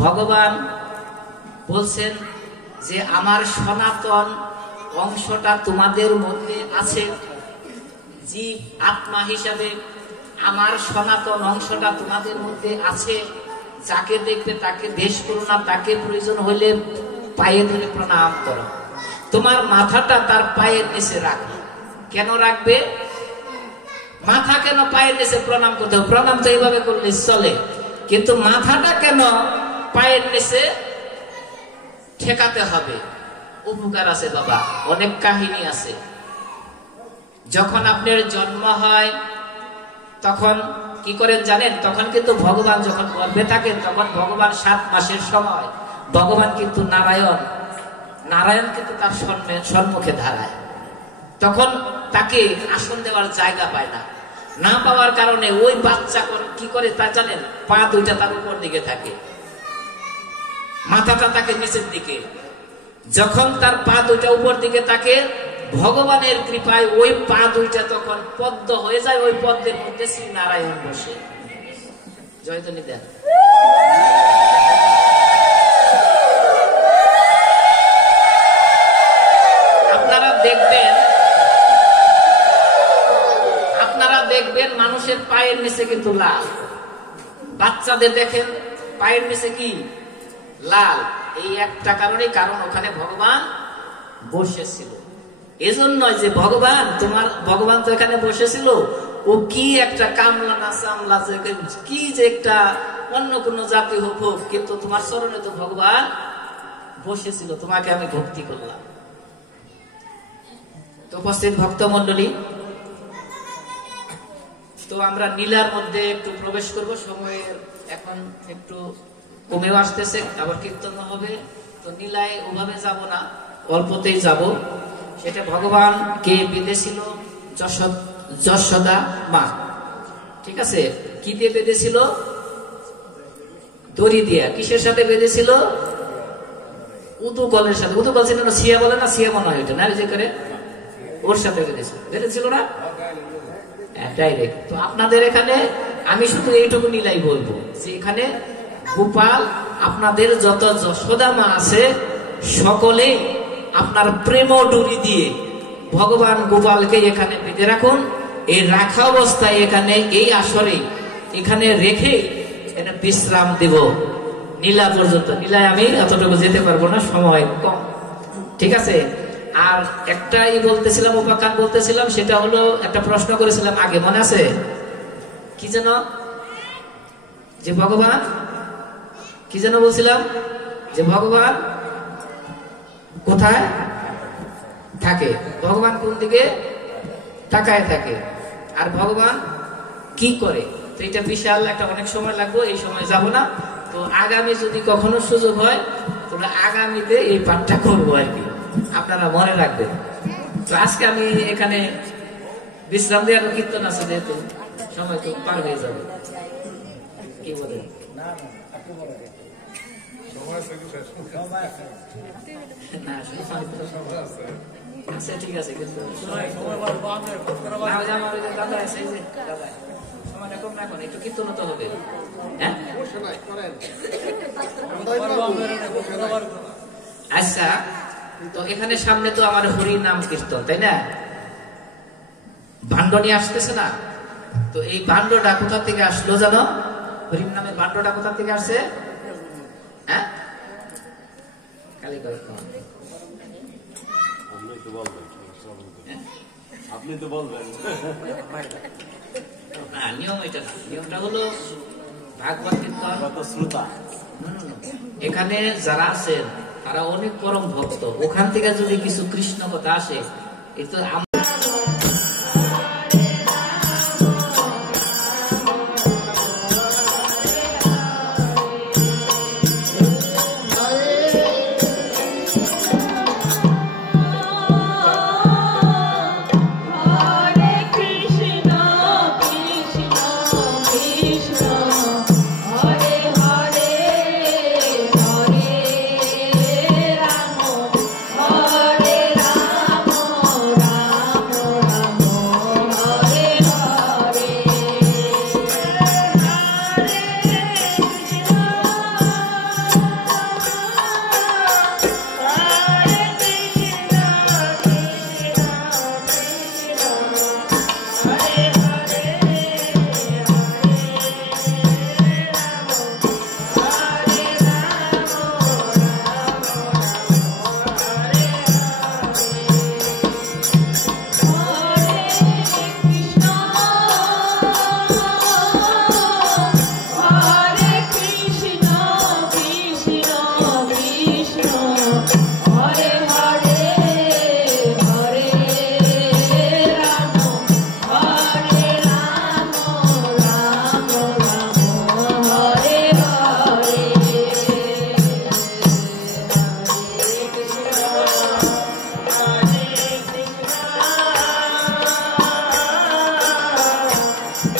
ভগবান বলছেন যে আমার সনাতন অংশটা তোমাদের মধ্যে আছে। জীব আত্মা হিসাবে আমার সনাতন অংশটা তোমাদের মধ্যে আছে। যাকে দেখবে তাকে দেশ করো না, তাকে প্রয়োজন হলে পায়ে ধরে প্রণাম করো। তোমার মাথাটা তার পায়ের নিচে রাখো। কেন রাখবে? মাথা কেন পায়ের নিচে প্রণাম করতে হবে? প্রণাম তো এইভাবে করলে চলে, কিন্তু মাথাটা কেন পায়ের নিচে ঠেকাতে হবে? উপকার আছে বাবা, অনেক কাহিনী আছে। যখন আপনার জন্ম হয় তখন কি করেন জানেন? তখন কিন্তু ভগবান যখন গর্ভে থাকেন তখন ভগবান 7 মাসের সময় ভগবান কিন্তু নারায়ণ কিন্তু তার সম্মুখে দাঁড়ায়। তখন তাকে আসন দেওয়ার জায়গা পায় না। না পাওয়ার কারণে ওই বাচ্চা কি করে তা জানেন? পা দুইটা তার উপর দিকে থাকে, মাথাটা তাকে নিচের দিকে। যখন তার পা দুইটা উপর দিকে থাকে, ভগবানের কৃপায় ওই পা দুইটা তখন পদ্ম হয়ে যায়। ওই পদ্মের মধ্যে শ্রী নারায়ণ বসে। জয়ধ্বনি দেন। আপনারা দেখবেন মানুষের পায়ের নিচে কিন্তু লাল। বাচ্চাদের দেখেন পায়ের নিচে কি লাল? এই একটা কারণে, কারণ ওখানে ভগবান বসেছিল। এজন্যই যে ভগবান ভগবান তো এখানে বসেছিল, ও কি একটা কামলা না চামলা, কি যে একটা অন্য কোন জাতি হোক, কিন্তু তোমার চরণে তো ভগবান বসেছিল, তোমাকে আমি ভক্তি করলাম। তো উপস্থিত ভক্ত মন্ডলী, তো আমরা নীলার মধ্যে একটু প্রবেশ করব। সময়ের এখন একটু কমেও আসতেছে, আবার কীর্তন হবে। তো নীলায় ওভাবে যাব না, অল্পতেই যাব। সেটা ভগবান কে বেঁধেছিল? যশোদা মা, ঠিক আছে। কি দিয়ে বেঁধেছিল? দড়ি দিয়া। কিসের সাথে বেঁধেছিল? উদুকলের সাথে। উদুকল ছিল না, সিয়া বলে না, সিয়া মনে হয় ওইটা না, যে করে ওর সাথে বেঁধেছিল না ডাইরেক্ট। তো আপনাদের এখানে আমি শুধু এইটুকু নীলাই বলবো যে এখানে গোপাল, আপনাদের যত যশোদা মা আছে সকলে আপনার প্রেম ডুরি দিয়ে ভগবান গোপালকে এখানে বেঁধে রাখুন। এই রাখা অবস্থায় এখানে এই আসরে এখানে রেখে এখানে বিশ্রাম দেব নীলা পর্যন্ত। নীলায় আমি এতটুকু যেতে পারবো না, সময় কম, ঠিক আছে। আর একটাই বলতেছিলাম, উপাখ্যান বলতেছিলাম, সেটা হলো একটা প্রশ্ন করেছিলাম আগে, মনে আছে? কি যেন, যে ভগবান কি যেন বলছিলাম, যে ভগবান কোথায় থাকে, ভগবান কোন দিকে তাকায় থাকে, আর ভগবান কি করে। তো এটা বিশাল একটা, অনেক সময় লাগবে, এই সময় যাব না। তো আগামী যদি কখনো সুযোগ হয়, তোমরা আগামীতে এই পাঠটা করবো আর কি, আপনারা মনে রাখবেন। তো আজকে আমি এখানে বিশ্রাম দিয়ে, কীর্তন আছে যেহেতু সময় তো পার হয়ে যাবে, কি বলে? আচ্ছা ঠিক আছে, কিন্তু সময়টা কম রাখুন, একটু কীর্তন তো হবে। হ্যাঁ, আচ্ছা। তো এখানে সামনে তো আমার হরি নাম কীর্তন, তাই না? ভাণ্ড নিয়ে আসতেছে না? তো এই ভাণ্ডটা কোথা থেকে আসলো জানো? হরির নামে ভাণ্ডটা কোথা থেকে আসছে? হ্যাঁ, আপনি তো বলবেন। নিয়ম এটা না, নিয়মটা হলো ভাগবত কীর্তন শ্রোতা এখানে যারা আছেন তারা অনেক পরম ভক্ত, ওখান থেকে যদি কিছু কৃষ্ণ কথা আসে, এই তো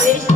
Krishna